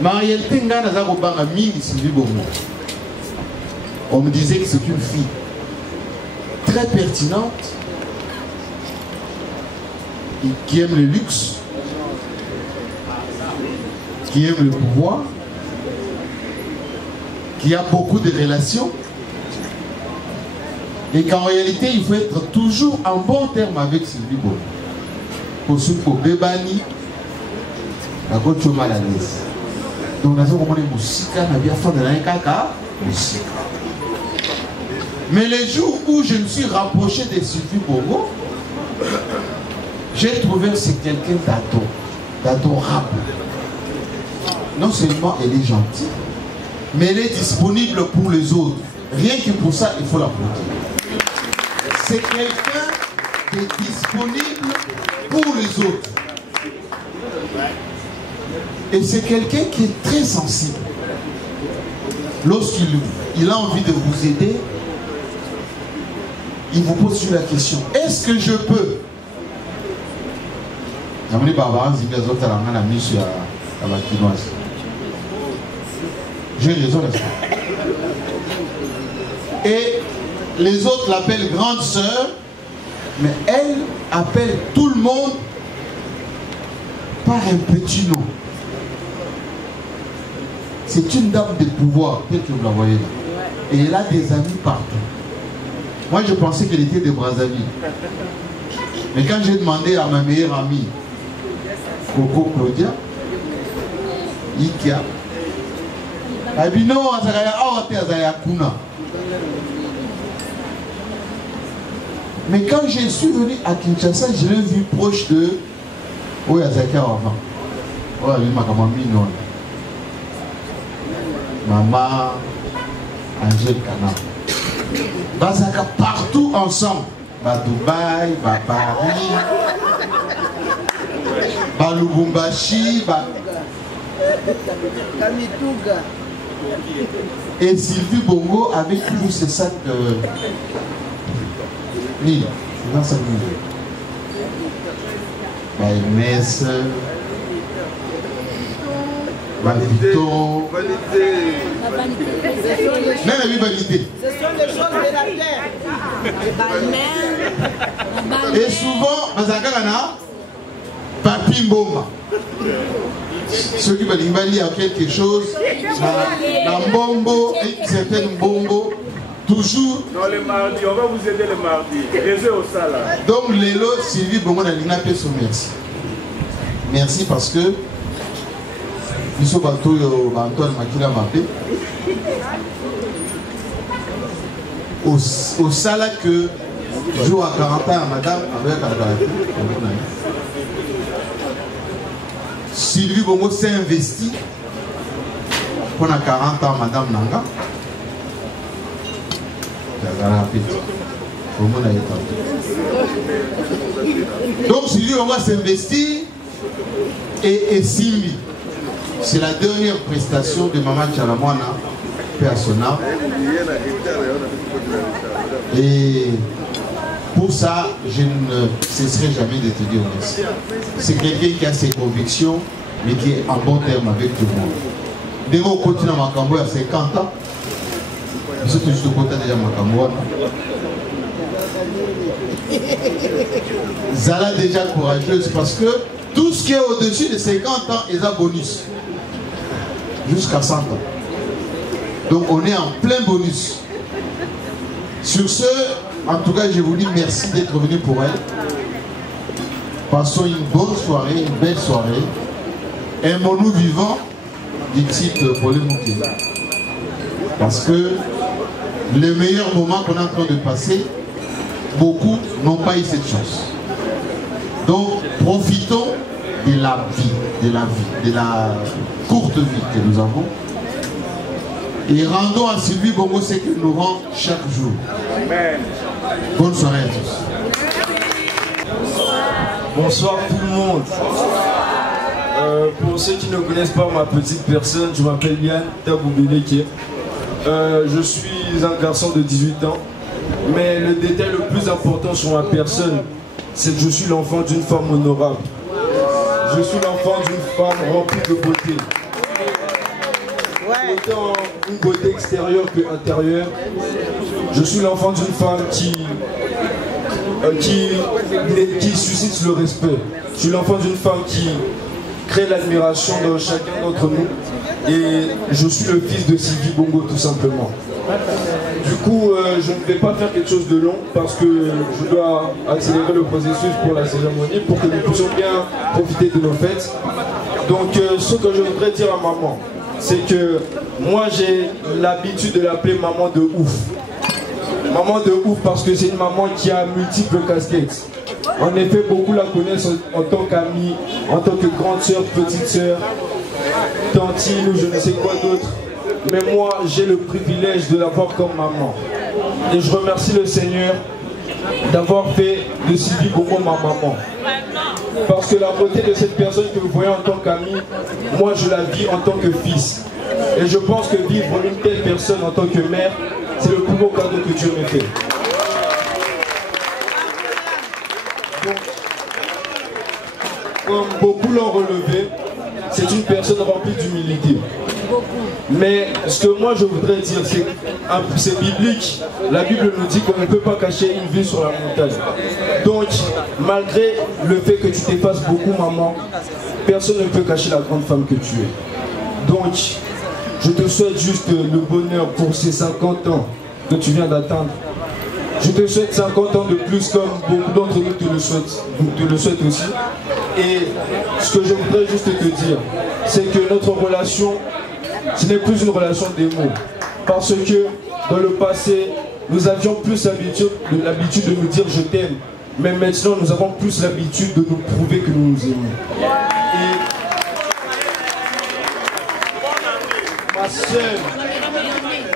Mais en réalité, Sylvie Bongo. On me disait que c'est une fille très pertinente, qui aime le luxe, qui aime le pouvoir, qui a beaucoup de relations, Et qu'en réalité, il faut être toujours en bon terme avec Sylvie Bongo. Pour ceux qui ont bébani, la côte mal à l'aise. Donc, nous avons commencé la musique, nous avons fait la musique. Mais les jours où je me suis rapproché de Sylvie Bongo, j'ai trouvé que c'est quelqu'un d'adorable. Non seulement elle est gentille, mais elle est disponible pour les autres. Rien que pour ça, il faut l'applaudir. C'est quelqu'un qui est disponible pour les autres. Et c'est quelqu'un qui est très sensible. Lorsqu'il a envie de vous aider, il vous pose sur la question, est-ce que je peux? J'ai raison, n'est-ce pas? Et les autres l'appellent grande sœur, mais elle appelle tout le monde par un petit nom. C'est une dame de pouvoir, tel que vous la voyez là. Et elle a des amis partout. Moi, je pensais qu'elle était de Brazzaville. Mais quand j'ai demandé à ma meilleure amie, Coco Claudia, Ikia, elle dit non, mais quand je suis venu à Kinshasa, je l'ai vu proche de Oyazaka avant. Oh, elle m'a dit Maman, Angèle Kana. Bazaka partout ensemble. Ba Dubaï, ba Paris, ba Lubumbashi, ba... Et Sylvie Bongo avec lui, c'est ça que... Oui, c'est dans sa vie. Ba Hermès, ba Vito... Non, la vie validée. Ce sont les choses de la terre. Et souvent, Mazakana, Papi Mboma. Ceux qui veulent y a quelque chose, dans Mbombo, certains Mbombo, toujours. Non, le mardi, on va vous aider le mardi. Réseau au sala. Donc, Lélo, Sylvie Bongo, n'a pas son merci. Merci parce que nous sommes bateau Antoine Makila Mapé. Au sala que joue à 40 ans à madame avec Sylvie Bongo s'est investi pendant 40 ans madame Nanga. Donc Sylvie Bongo s'investit et Simbi. C'est la dernière prestation de Maman Tchalamwana personnelle. Et pour ça, je ne cesserai jamais de te dire merci. C'est quelqu'un qui a ses convictions, mais qui est en bon terme avec tout le monde. Dès qu'on continue à Makambo à 50 ans, je suis juste content déjà Makambo. Zala déjà courageuse parce que tout ce qui est au-dessus de 50 ans est un bonus. Jusqu'à 100 ans. Donc on est en plein bonus. Sur ce, en tout cas, je vous dis merci d'être venu pour elle. Passons une bonne soirée, une belle soirée. Aimons-nous vivants, dit-il pour les Moukela. Parce que les meilleurs moments qu'on est en train de passer, beaucoup n'ont pas eu cette chance. Donc, profitons de la vie, de la courte vie que nous avons. Et rendons à Sylvie Bongo ce qu'il nous rend chaque jour. Amen. Bonne soirée à tous. Bonsoir tout le monde. Pour ceux qui ne connaissent pas ma petite personne, je m'appelle Yann Taboubeleke. Je suis un garçon de 18 ans. Mais le détail le plus important sur ma personne, c'est que je suis l'enfant d'une femme honorable. Je suis l'enfant d'une femme remplie de beauté. Autant une beauté extérieure que intérieure. Je suis l'enfant d'une femme qui suscite le respect. Je suis l'enfant d'une femme qui crée l'admiration dans chacun d'entre nous. Et je suis le fils de Sylvie Bongo tout simplement. Du coup, je ne vais pas faire quelque chose de long parce que je dois accélérer le processus pour la cérémonie pour que nous puissions bien profiter de nos fêtes. Donc, ce que je voudrais dire à maman, c'est que moi j'ai l'habitude de l'appeler maman de ouf. Maman de ouf parce que c'est une maman qui a multiples casquettes. En effet, beaucoup la connaissent en tant qu'amie, en tant que grande sœur, petite sœur, tantine ou je ne sais quoi d'autre. Mais moi, j'ai le privilège de l'avoir comme maman. Et je remercie le Seigneur d'avoir fait de Sylvie Bongo ma maman. Parce que la beauté de cette personne que vous voyez en tant qu'amie, moi je la vis en tant que fils. Et je pense que vivre une telle personne en tant que mère, c'est le plus beau cadeau que Dieu m'ait fait. Donc, comme beaucoup l'ont relevé, c'est une personne remplie d'humilité. Mais ce que moi je voudrais dire, c'est biblique. La Bible nous dit qu'on ne peut pas cacher une vue sur la montagne. Donc, malgré le fait que tu t'effaces beaucoup, maman, personne ne peut cacher la grande femme que tu es. Donc, je te souhaite juste le bonheur pour ces 50 ans que tu viens d'atteindre. Je te souhaite 50 ans de plus comme beaucoup d'entre nous te le souhaitent aussi. Et ce que je voudrais juste te dire, c'est que notre relation, ce n'est plus une relation d'amour. Parce que dans le passé, nous avions plus l'habitude de nous dire je t'aime. Mais maintenant, nous avons plus l'habitude de nous prouver que nous nous aimons. Et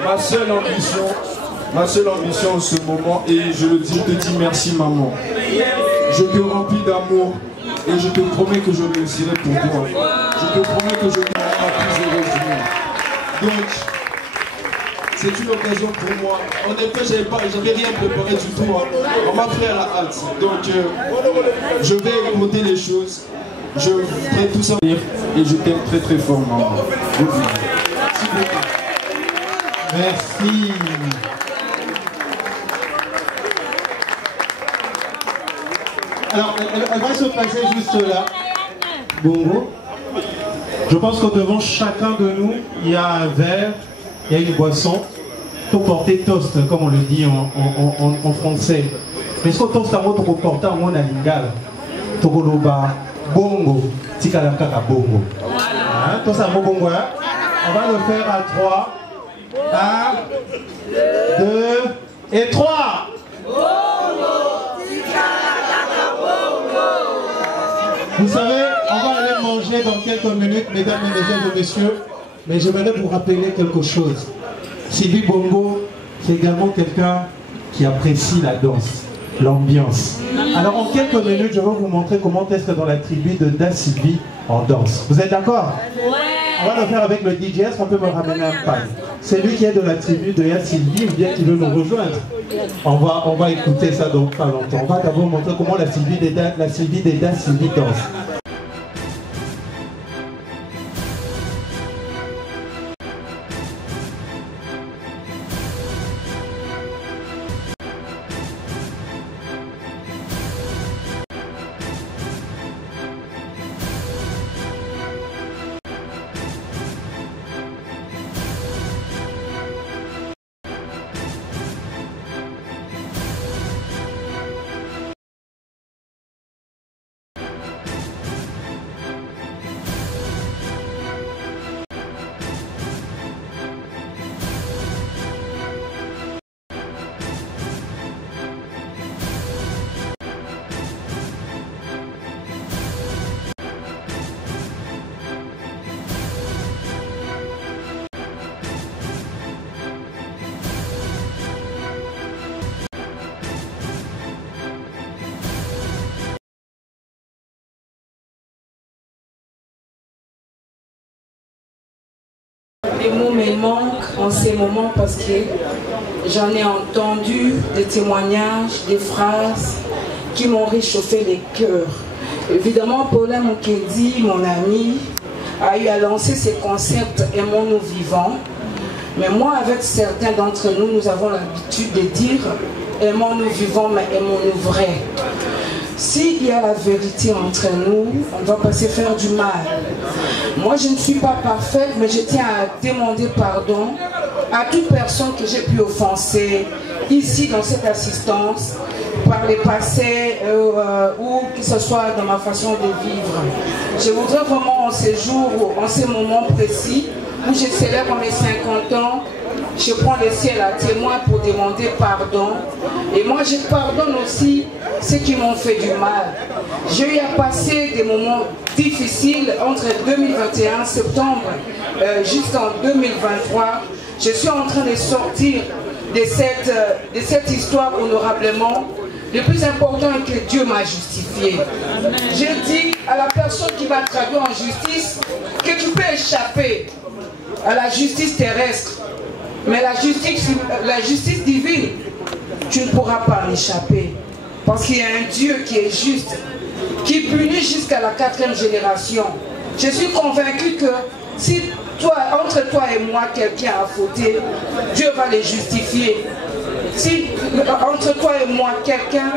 ma seule ambition en ce moment, et je te dis merci maman. Je te remplis d'amour et je te promets que je réussirai pour toi. Je te promets que je te rendrai plus heureuse du monde. Donc, c'est une occasion pour moi. En effet, j'avais rien préparé du tout. On m'a pris à la hâte. Donc, je vais écouter les choses. Je ferai tout ça et je t'aime très très fort, maman. Merci beaucoup. Merci. Alors, elle va se passer juste là. Bongo. Je pense que devant chacun de nous, il y a un verre, il y a une boisson. Pour porter toast, comme on le dit en français. Mais ce que toast, c'est pour porter en lingala. Togoloba, bongo, tikala kaka bongo. Toast à bongo. On va le faire à 3. 1, 2 et 3. Vous savez, on va aller manger dans quelques minutes, mesdames, mesdemoiselles et messieurs. Mais j'aimerais vous rappeler quelque chose. Sylvie Bongo, c'est également quelqu'un qui apprécie la danse, l'ambiance. Alors en quelques minutes, je vais vous montrer comment est-ce que dans la tribu de Da Sylvie, on danse. Vous êtes d'accord? Ouais. On va le faire avec le DJ. Est-ce qu'on peut me ramener un pan? C'est lui qui est de la tribu de Da Sylvie ou bien qui veut nous rejoindre. On va écouter ça dans pas longtemps. On va d'abord montrer comment la Sylvie des Da Sylvie danse. Les mots me manquent en ces moments parce que j'en ai entendu des témoignages, des phrases qui m'ont réchauffé les cœurs. Évidemment, Paula Mukedi, mon ami, a eu à lancer ces concepts « Aimons-nous vivants ». Mais moi, avec certains d'entre nous, nous avons l'habitude de dire « Aimons-nous vivants, mais aimons-nous vrais ». S'il y a la vérité entre nous, on ne va pas se faire du mal. Moi, je ne suis pas parfaite, mais je tiens à demander pardon à toute personne que j'ai pu offenser ici dans cette assistance, par les passés ou que ce soit dans ma façon de vivre. Je voudrais vraiment en ces jours, en ces moments précis, où je célèbre mes 50 ans, je prends le ciel à témoin pour demander pardon. Et moi, je pardonne aussi ceux qui m'ont fait du mal. J'ai eu à passer des moments difficiles entre 2021, septembre, jusqu'en 2023. Je suis en train de sortir de cette histoire honorablement. Le plus important est que Dieu m'a justifié. J'ai dit à la personne qui va traduire en justice que tu peux échapper à la justice terrestre, mais la justice divine, tu ne pourras pas en échapper. Parce qu'il y a un Dieu qui est juste, qui punit jusqu'à la 4e génération. Je suis convaincu que si entre toi et moi, quelqu'un a fauté, Dieu va les justifier. Si entre toi et moi, quelqu'un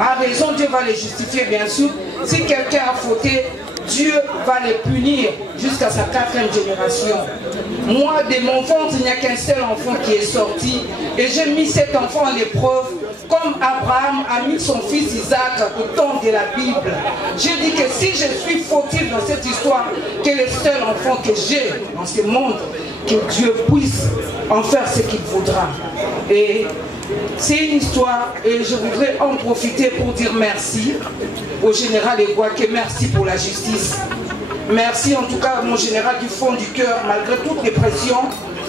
a raison, Dieu va les justifier, bien sûr. Si quelqu'un a fauté, Dieu va les punir jusqu'à sa 4e génération. Moi, de mon ventre, il n'y a qu'un seul enfant qui est sorti. Et j'ai mis cet enfant en épreuve, comme Abraham a mis son fils Isaac au temps de la Bible. J'ai dit que si je suis fautif dans cette histoire, que le seul enfant que j'ai dans ce monde, que Dieu puisse en faire ce qu'il voudra. Et c'est une histoire, et je voudrais en profiter pour dire merci au général Egouaké, merci pour la justice. Merci en tout cas mon général du fond du cœur, malgré toutes les pressions,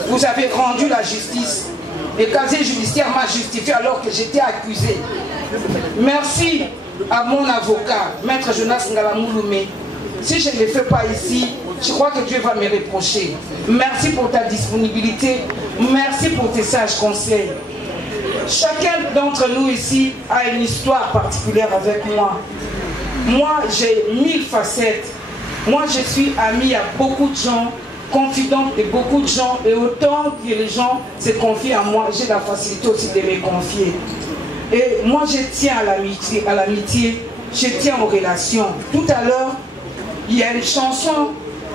vous avez rendu la justice. Le casier judiciaire m'a justifié alors que j'étais accusé. Merci à mon avocat, Maître Jonas Ngalamouloumé. Si je ne le fais pas ici, je crois que Dieu va me reprocher. Merci pour ta disponibilité, merci pour tes sages conseils. Chacun d'entre nous ici a une histoire particulière avec moi. Moi, j'ai 1000 facettes. Moi, je suis amie à beaucoup de gens, confidente de beaucoup de gens, et autant que les gens se confient à moi, j'ai la facilité aussi de les confier. Et moi, je tiens à l'amitié, je tiens aux relations. Tout à l'heure, il y a une chanson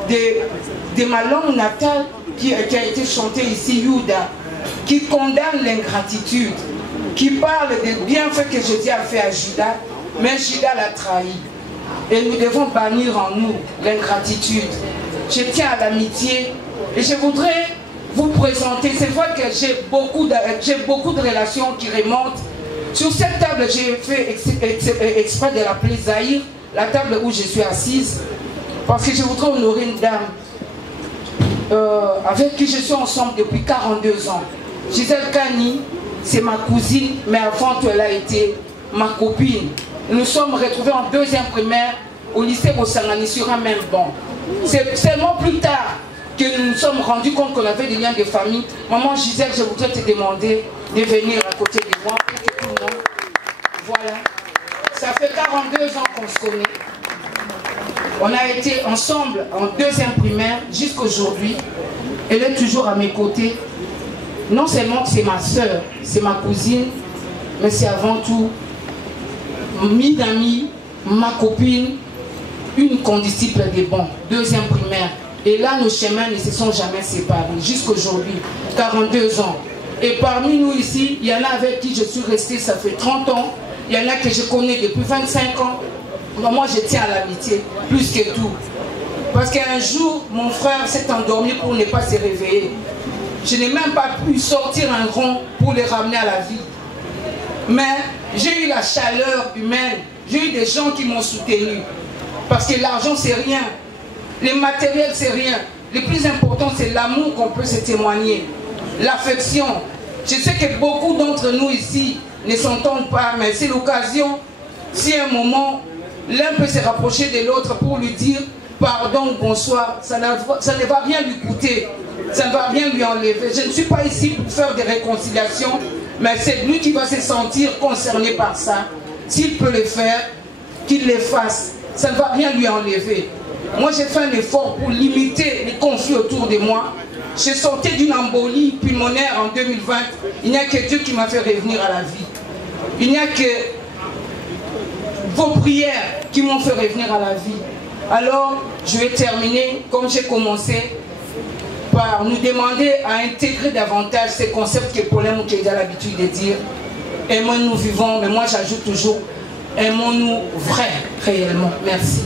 de ma langue natale qui a été chantée ici, Yuda, qui condamne l'ingratitude, qui parle des bienfaits que Jésus a fait à Judas, mais Judas l'a trahi. Et nous devons bannir en nous l'ingratitude. Je tiens à l'amitié et je voudrais vous présenter. C'est vrai que j'ai beaucoup de relations qui remontent. Sur cette table, j'ai fait exprès de l'appeler Zahir, la table où je suis assise, parce que je voudrais honorer une dame avec qui je suis ensemble depuis 42 ans. Gisèle Kani, c'est ma cousine, mais avant tout, elle a été ma copine. Nous sommes retrouvés en 2e primaire au lycée Bosangani sur un même banc. C'est seulement plus tard que nous nous sommes rendus compte qu'on avait des liens de famille. Maman Gisèle, je voudrais te demander de venir à côté de moi pour que tout le monde... Voilà. Ça fait 42 ans qu'on se connaît. On a été ensemble en 2e primaire jusqu'aujourd'hui. Elle est toujours à mes côtés. Non seulement c'est ma soeur, c'est ma cousine, mais c'est avant tout une amie, ma copine, une condisciple des bons, 2e primaire. Et là, nos chemins ne se sont jamais séparés, jusqu'aujourd'hui, 42 ans. Et parmi nous ici, il y en a avec qui je suis restée, ça fait 30 ans. Il y en a que je connais depuis 25 ans. Moi, je tiens à l'amitié, plus que tout. Parce qu'un jour, mon frère s'est endormi pour ne pas se réveiller. Je n'ai même pas pu sortir un rond pour les ramener à la vie. Mais j'ai eu la chaleur humaine. J'ai eu des gens qui m'ont soutenu. Parce que l'argent, c'est rien. Le matériel, c'est rien. Le plus important, c'est l'amour qu'on peut se témoigner. L'affection. Je sais que beaucoup d'entre nous ici ne s'entendent pas, mais c'est l'occasion, si à un moment, l'un peut se rapprocher de l'autre pour lui dire pardon ou bonsoir, ça ne va rien lui coûter. Ça ne va rien lui enlever. Je ne suis pas ici pour faire des réconciliations, mais c'est lui qui va se sentir concerné par ça. S'il peut le faire, qu'il le fasse. Ça ne va rien lui enlever. Moi, j'ai fait un effort pour limiter les conflits autour de moi. J'ai sorti d'une embolie pulmonaire en 2020. Il n'y a que Dieu qui m'a fait revenir à la vie. Il n'y a que vos prières qui m'ont fait revenir à la vie. Alors, je vais terminer comme j'ai commencé. part, nous demander à intégrer davantage ces concepts que Paulin Mukendi a l'habitude de dire. Aimons-nous vivants, mais moi j'ajoute toujours, aimons-nous vrai, réellement. Merci.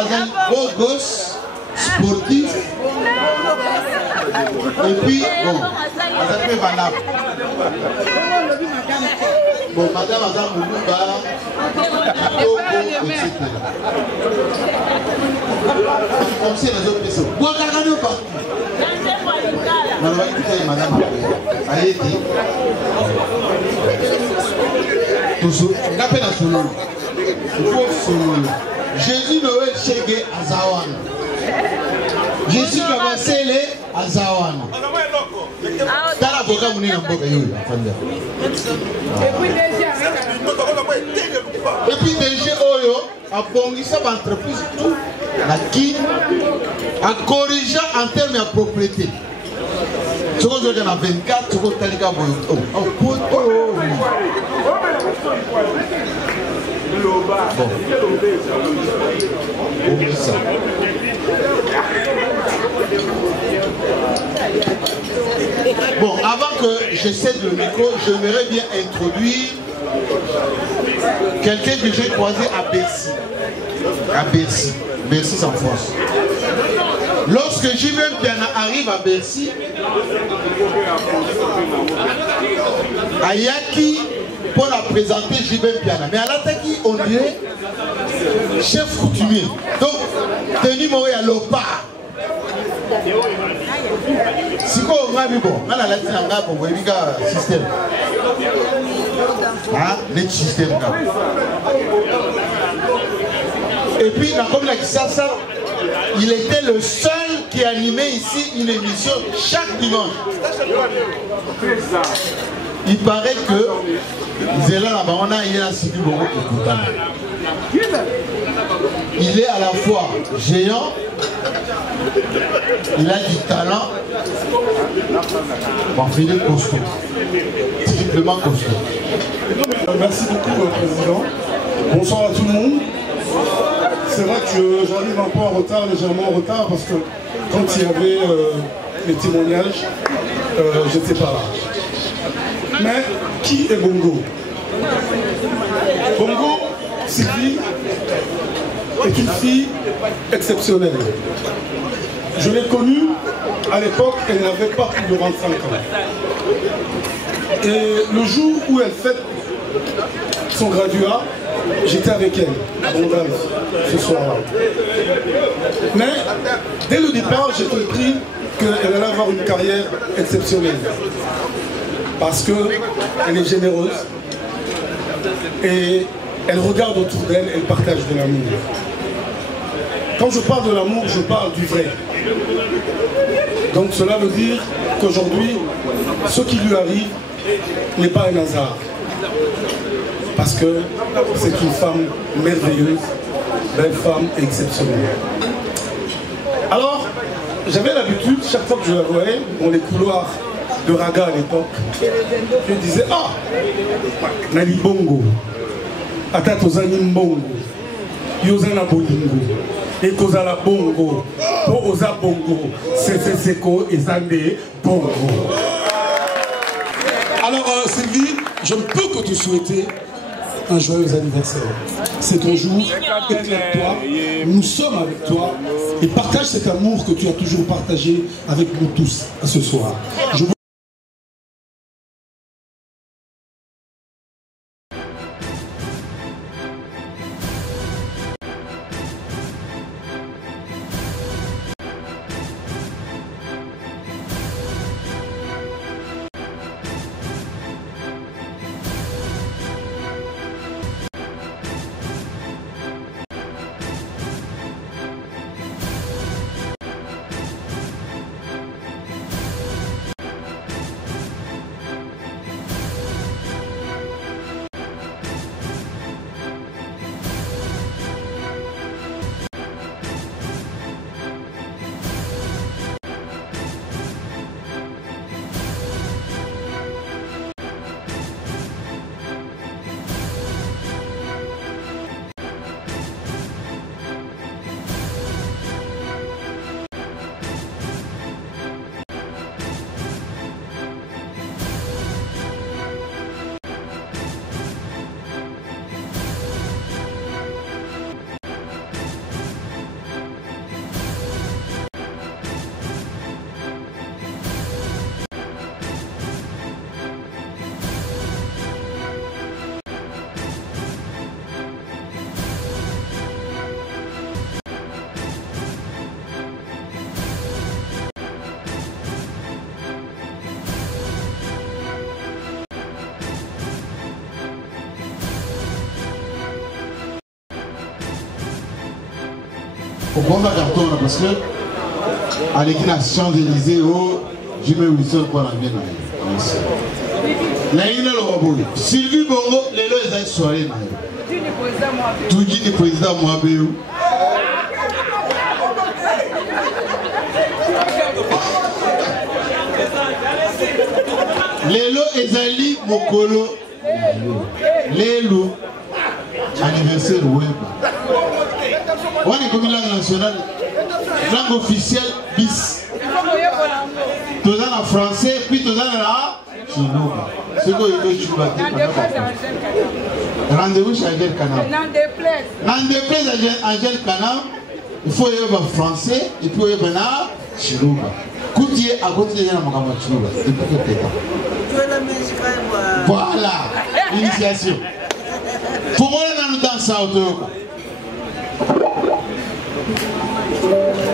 un beau gosse, sportif. Et puis, bon, Azakwe Vanap. Bon, madame Azam Mouluba, etc. Comme si les autres personnes. Bon, regardez pas. Madame, allez, dit. Toujours, on appelle à son nom. Jésus Noël Chege Azawan. Jésus Kabasele Azawan. Tala boka muni na mboka yoyo. Et puis DG Oyo a bongisa l'entreprise tout la qui a corrigé en termes de propriété. Ce qu'on dit en 24, ce qu'on dit en 24. Bon, avant que je cède le micro, j'aimerais bien introduire quelqu'un que j'ai croisé à Bercy. À Bercy. Bercy en France. Lorsque J.B. Piana arrive à Bercy, Ayaki pour la présenter J.B. Piana. Mais à l'attaque, on dirait chef coutumier. Donc, Denis Moé à l'OPA. Si quoi on a vu bon, on a la latine en gars pour voir le système. Ah, le système. Et puis, comme la Kissassa, il était le seul qui animait ici une émission chaque dimanche. Il paraît que Zéla là-bas, on a un Sidi Bongo. Il est à la fois géant, il a du talent, bon, il est costaud, triplement costaud. Merci beaucoup, Président. Bonsoir à tout le monde. C'est vrai que j'arrive un peu en retard, légèrement en retard, parce que quand il y avait les témoignages, j'étais pas là. Mais qui est Bongo? Bongo, Sylvie, est une fille exceptionnelle. Je l'ai connue à l'époque, elle n'avait pas plus de 25 ans. Et le jour où elle fête son graduat, j'étais avec elle, à Rondance, ce soir-là. Mais dès le départ, j'ai compris qu'elle allait avoir une carrière exceptionnelle. Parce qu'elle est généreuse et elle regarde autour d'elle, elle partage de l'amour. Quand je parle de l'amour, je parle du vrai. Donc cela veut dire qu'aujourd'hui, ce qui lui arrive n'est pas un hasard. Parce que c'est une femme merveilleuse, belle femme exceptionnelle. Alors, j'avais l'habitude, chaque fois que je la voyais, dans les couloirs de Raga à l'époque, je disais, ah, Nali Bongo, Atatozani Mbongo, Yozana Bolingo, Ekozala Bongo, Po Oza Bongo, Seko Ezande Bongo. Alors Sylvie, je ne peux que te souhaiter un joyeux anniversaire. C'est ton jour, éclaire-toi, nous sommes avec toi et partage cet amour que tu as toujours partagé avec nous tous ce soir. comprends pas carton parce que à l'équipe à Champs-Élysées, Jimmy Wilson pour la bien. Sylvie Bongo, les lois ont soirée. Tout dit le président Moabéou. Les lois ezali mokolo. Les lois anniversaire web. On est comme langue nationale, langue officielle bis. Tout ça en français, puis tout ça en chinois. Ce que je veux dire, rendez-vous chez Angel Canam. N'en déplaise Angel Canam, il faut y avoir français et puis il y avoir chinois. Coutier à côté de la maman chinois. Voilà, initiation. Pour moi, on dans ça autour.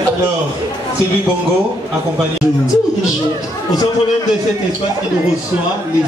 Alors, Sylvie Bongo, accompagné au centre même de cet espace qui nous reçoit les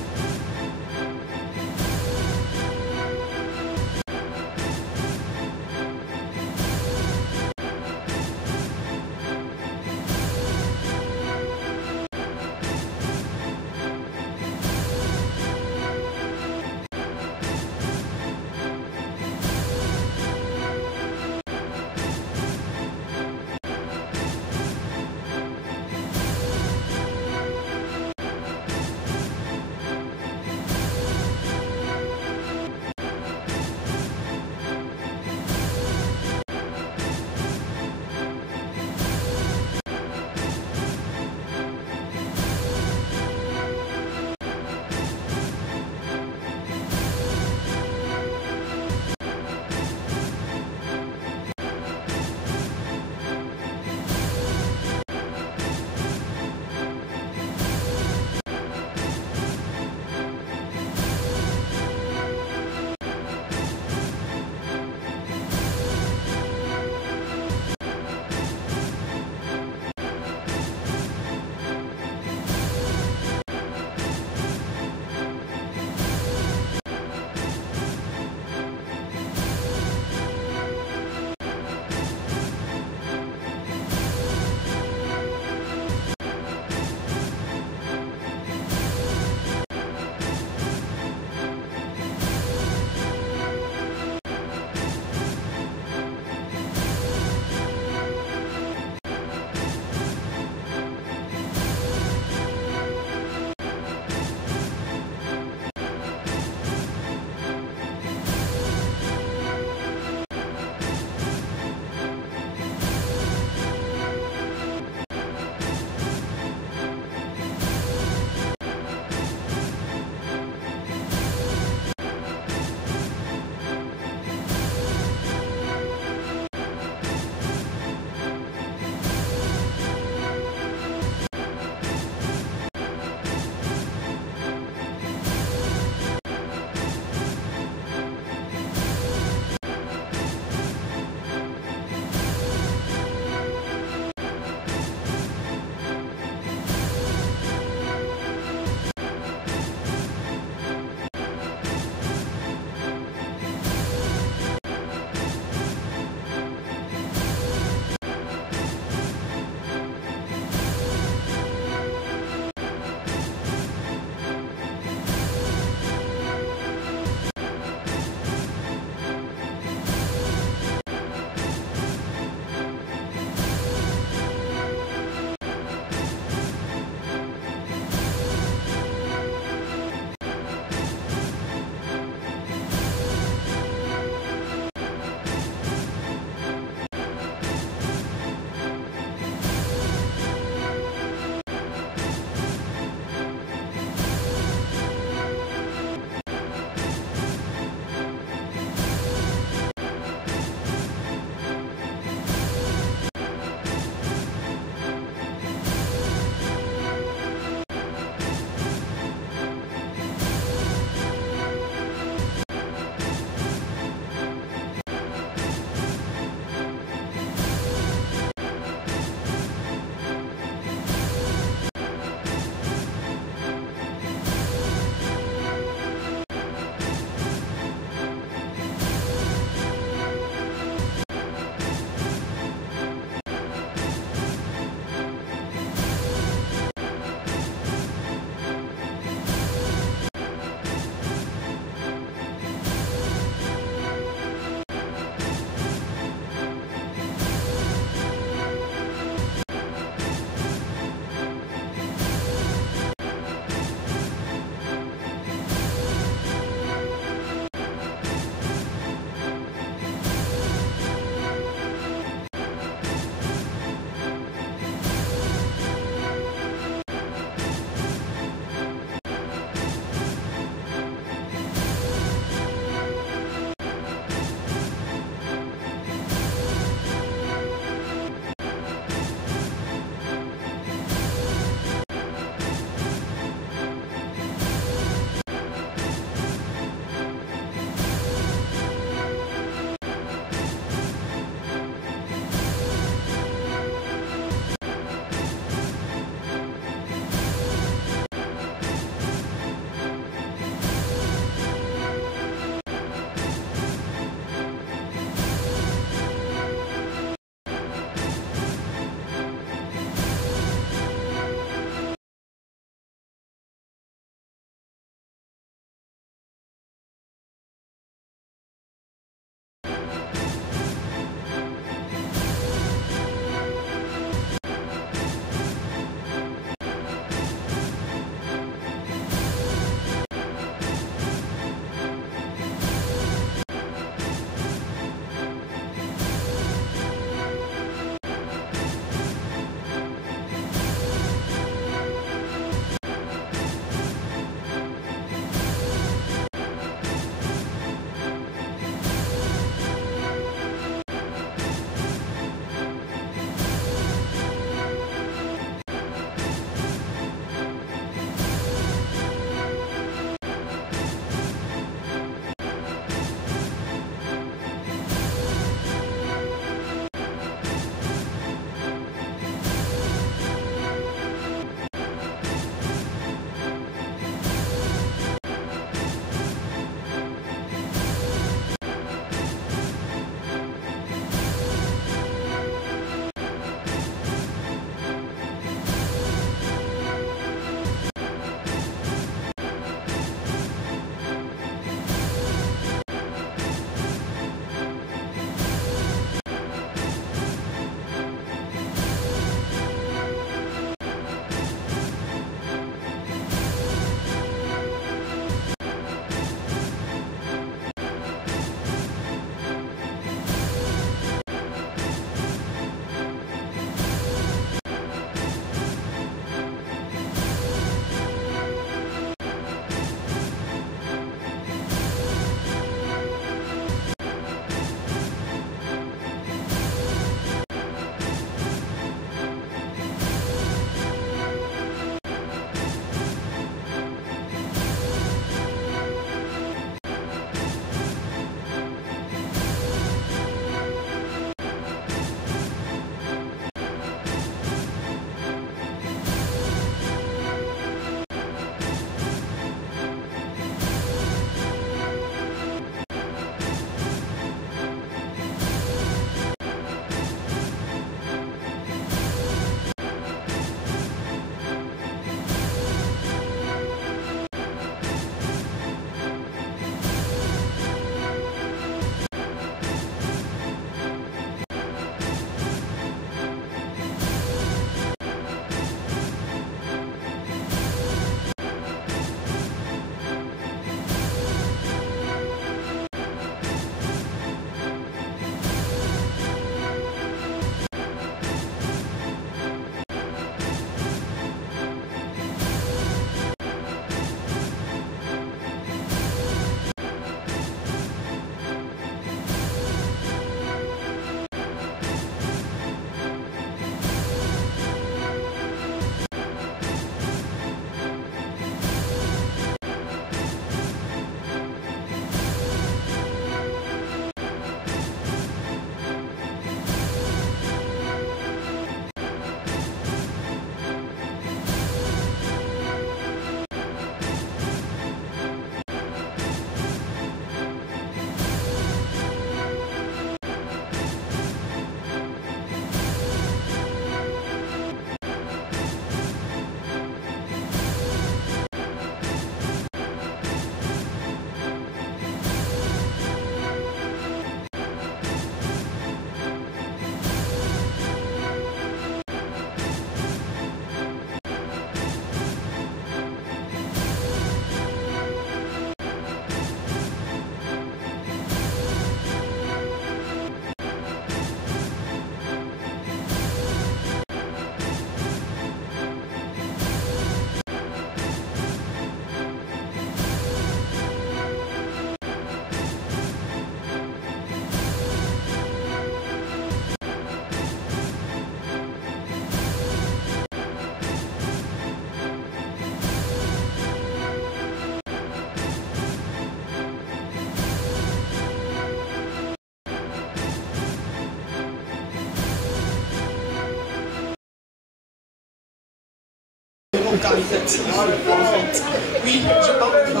événement caritatif en fait. Oui, je parle de ça.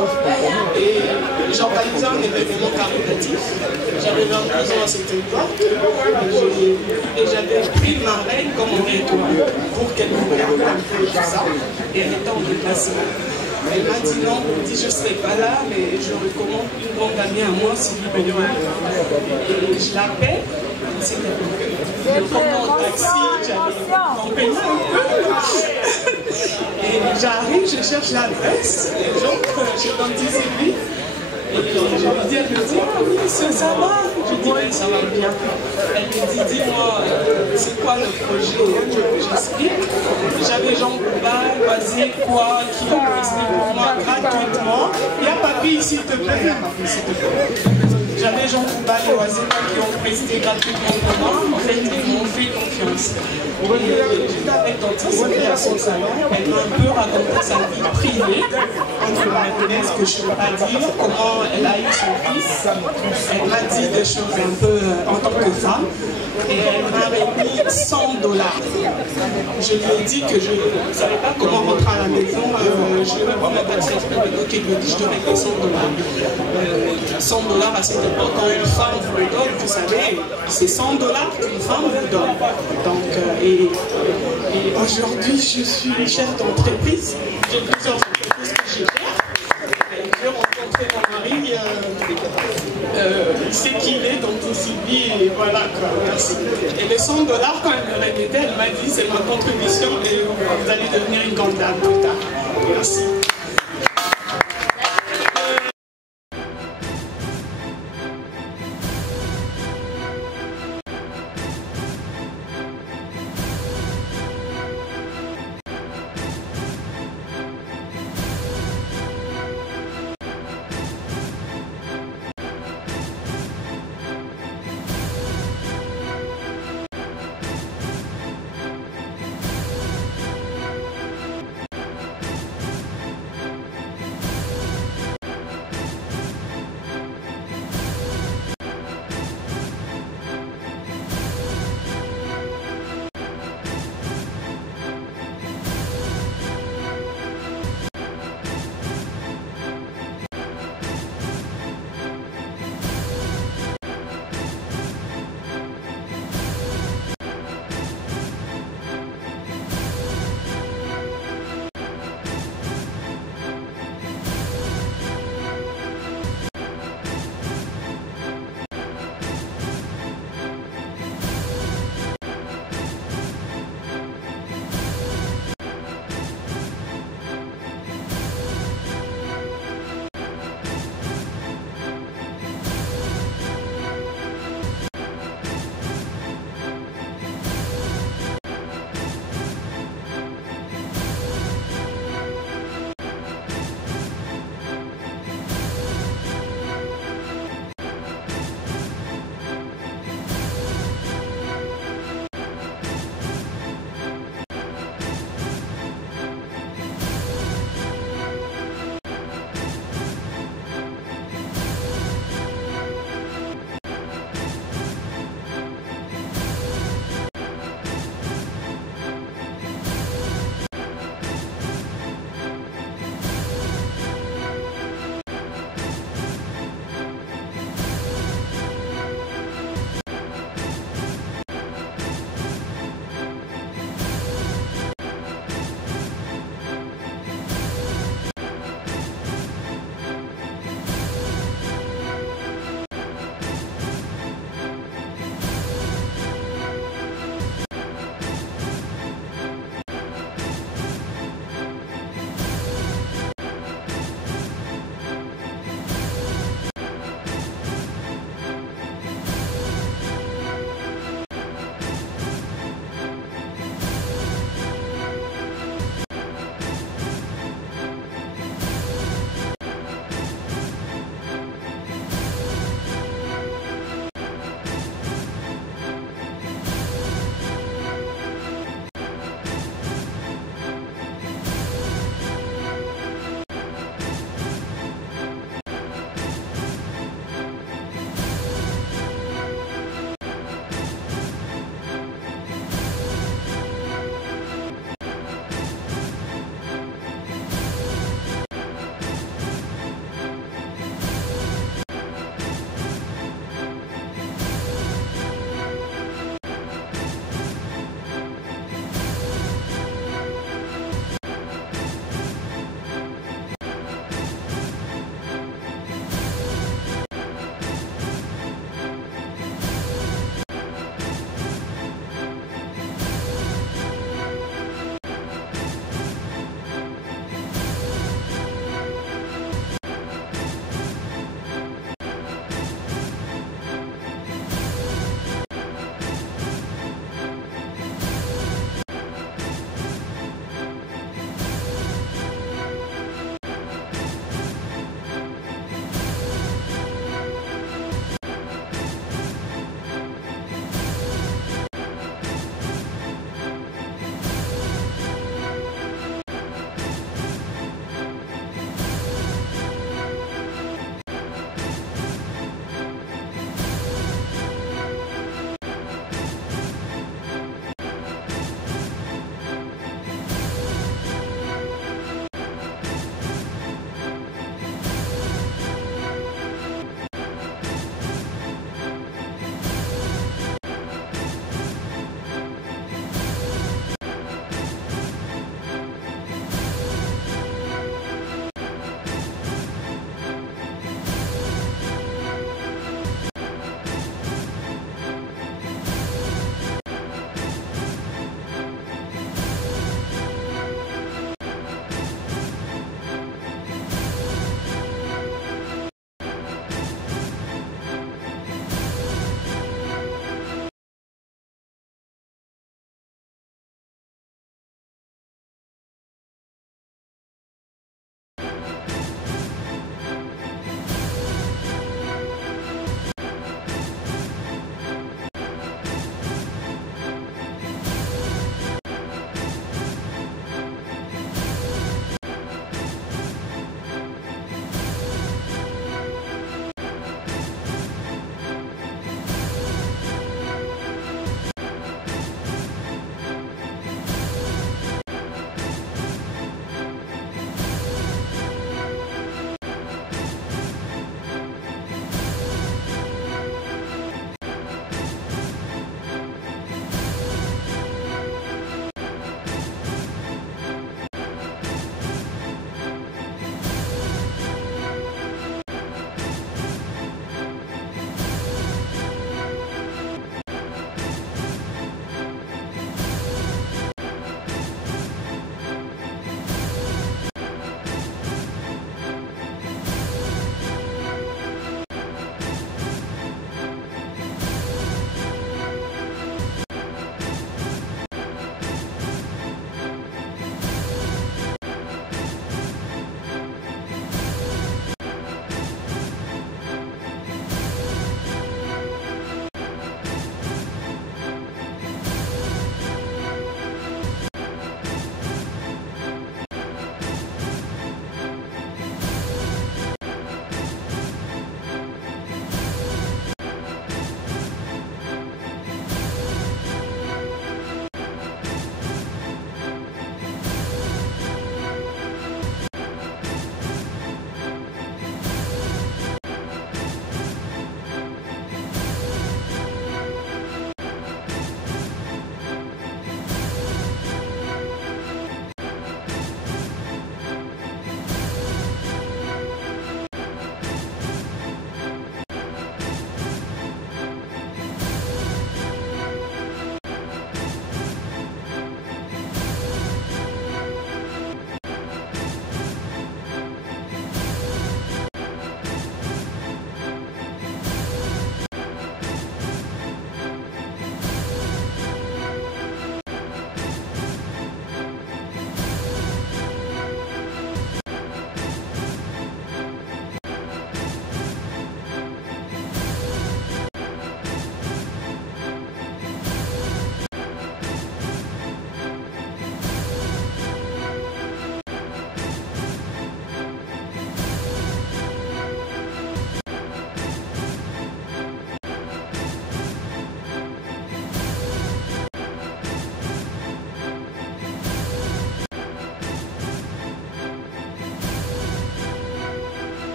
Et j'organisais un événement caritatif. J'avais 22 ans à cette époque. Et j'avais pris ma reine comme mentor pour qu'elle me regarde un peu tout ça. Et elle était en déplacement. Elle m'a dit non, je ne serai pas là, mais je recommande une grande amie à moi, Sylvie Bonneau. Et je l'appelle. Je prends mon taxi, j'avais compagnie un peu. Et j'arrive, je cherche l'adresse, et j'entre, je donne 10 Sylvie. Et je lui dis, ah oui, ça va. Je dis, oui, ça va bien. Elle me dit, dis-moi, c'est quoi le projet? J'explique. J'avais Jean Bouba, Basile, quoi, qui ont presté pour moi gratuitement. Il y a papy, s'il te plaît. J'avais Jean Bouba et Oisema qui ont presté gratuitement pour moi. En fait, ils m'ont fait confiance. J'étais avec Tantine à son salon. Elle m'a un peu raconté sa vie privée, entre parenthèses, que je ne peux pas dire, comment elle a eu son fils. Elle m'a dit des choses un peu en tant que femme. Et elle m'a remis $100. Je lui ai dit que je ne savais pas comment rentrer à la maison. Je ne vais pas me taxer donc il me dit je te remets $100. $100 à cette époque, quand une femme vous le donne, vous savez, c'est $100 qu'une femme vous donne. Donc, et aujourd'hui, je suis chef d'entreprise. J'ai plusieurs entreprises que je gère. J'ai rencontré mon mari, il sait qui il est, donc il s'y dit, et voilà quoi, merci. Et les $100, quand elle me remettait, elle m'a dit c'est ma contribution et vous allez devenir une grande dame plus tard. Merci.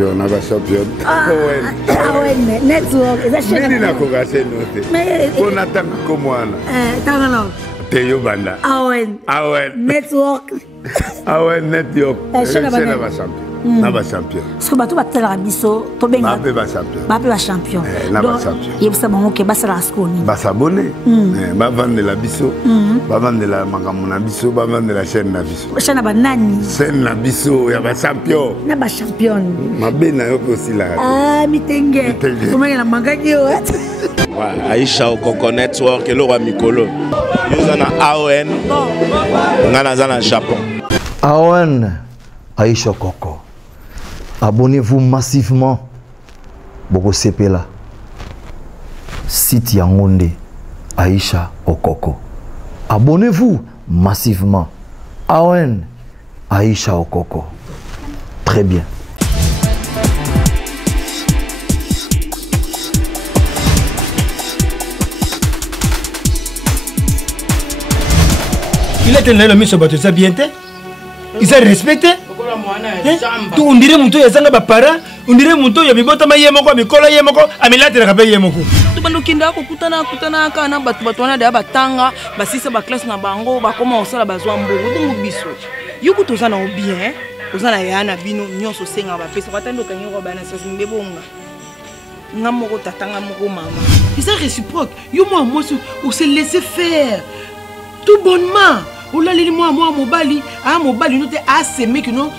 champion, na ba champion. Awen network. Nini na kokase note. On attend comme moi. Tangano. Teyo banda. Awen network. Awen network. C'est na ba champion. Na ba champion. Parce que bato batela biso to benga. Ba champion. Ba champion. Na ba champion. Yebisa bango ke basala skoni. Ba s'abonner. Ba vendre la biso. Ba vendre la makambo na biso, ba vendre la chaîne na biso. Chaîne ba nani? Chaîne na biso ya ba champion. Na ba champion. Mabe na yo aussi la. Ah mitenge. Comment la mangaki o? Aisha Okoko Network et Laura Mikolo. Nous sommes à AON. Nous sommes au Japon. AON, Aisha Okoko. Abonnez-vous massivement. Boko Sepela. Site Yangonde. Aisha Okoko. Abonnez-vous massivement. AON, Aisha Okoko. Très bien. Il était là, le monsieur Bato, ça bien été. Ils ont respecté. On dirait mon tour, il y a des parents. On dirait mon tour, il y a des botama yemoko, mikola yemoko, amela te rakabe yemoko. Tu bando kinda ko kutana kana batu wana da batanga, basisa ba classe na bango, ba koma osala bazwa mbongo ndungu biso. Yuko tozana bien, tozana yana bino nyonso senga ba pesa batando kanyo ba na sasa mbebonga. Ngamoko tatanga moko mama. C'est réciproque. Yo moi on se laisser faire. Tout bonnement. On l'a dit moi mobali, nous t'es assez mec non.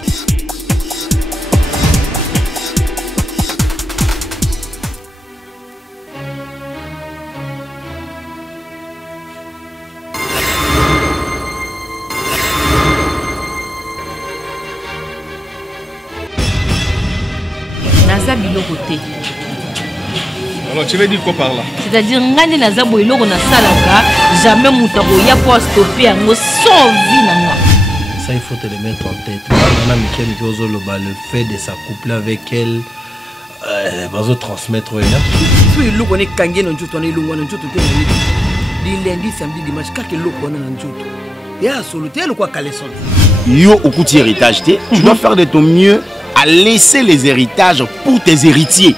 Naza biloko te. Alors tu veux dire quoi par là? C'est-à-dire ngani naza boiloko na salaka, jamais mutako ya pour stopper yango sans vie nanga. Ça il faut te le mettre en tête. On a Mikem qui ose le fait de s'accoupler avec elle, va transmettre rien. Si le connaît kangé non joto, on est loin non joto te le lundi, samedi, dimanche, quand le connaît non joto. Ya solo te le quoi caleson. Yo au coup d'héritage, tu dois faire de ton mieux à laisser les héritages pour tes héritiers.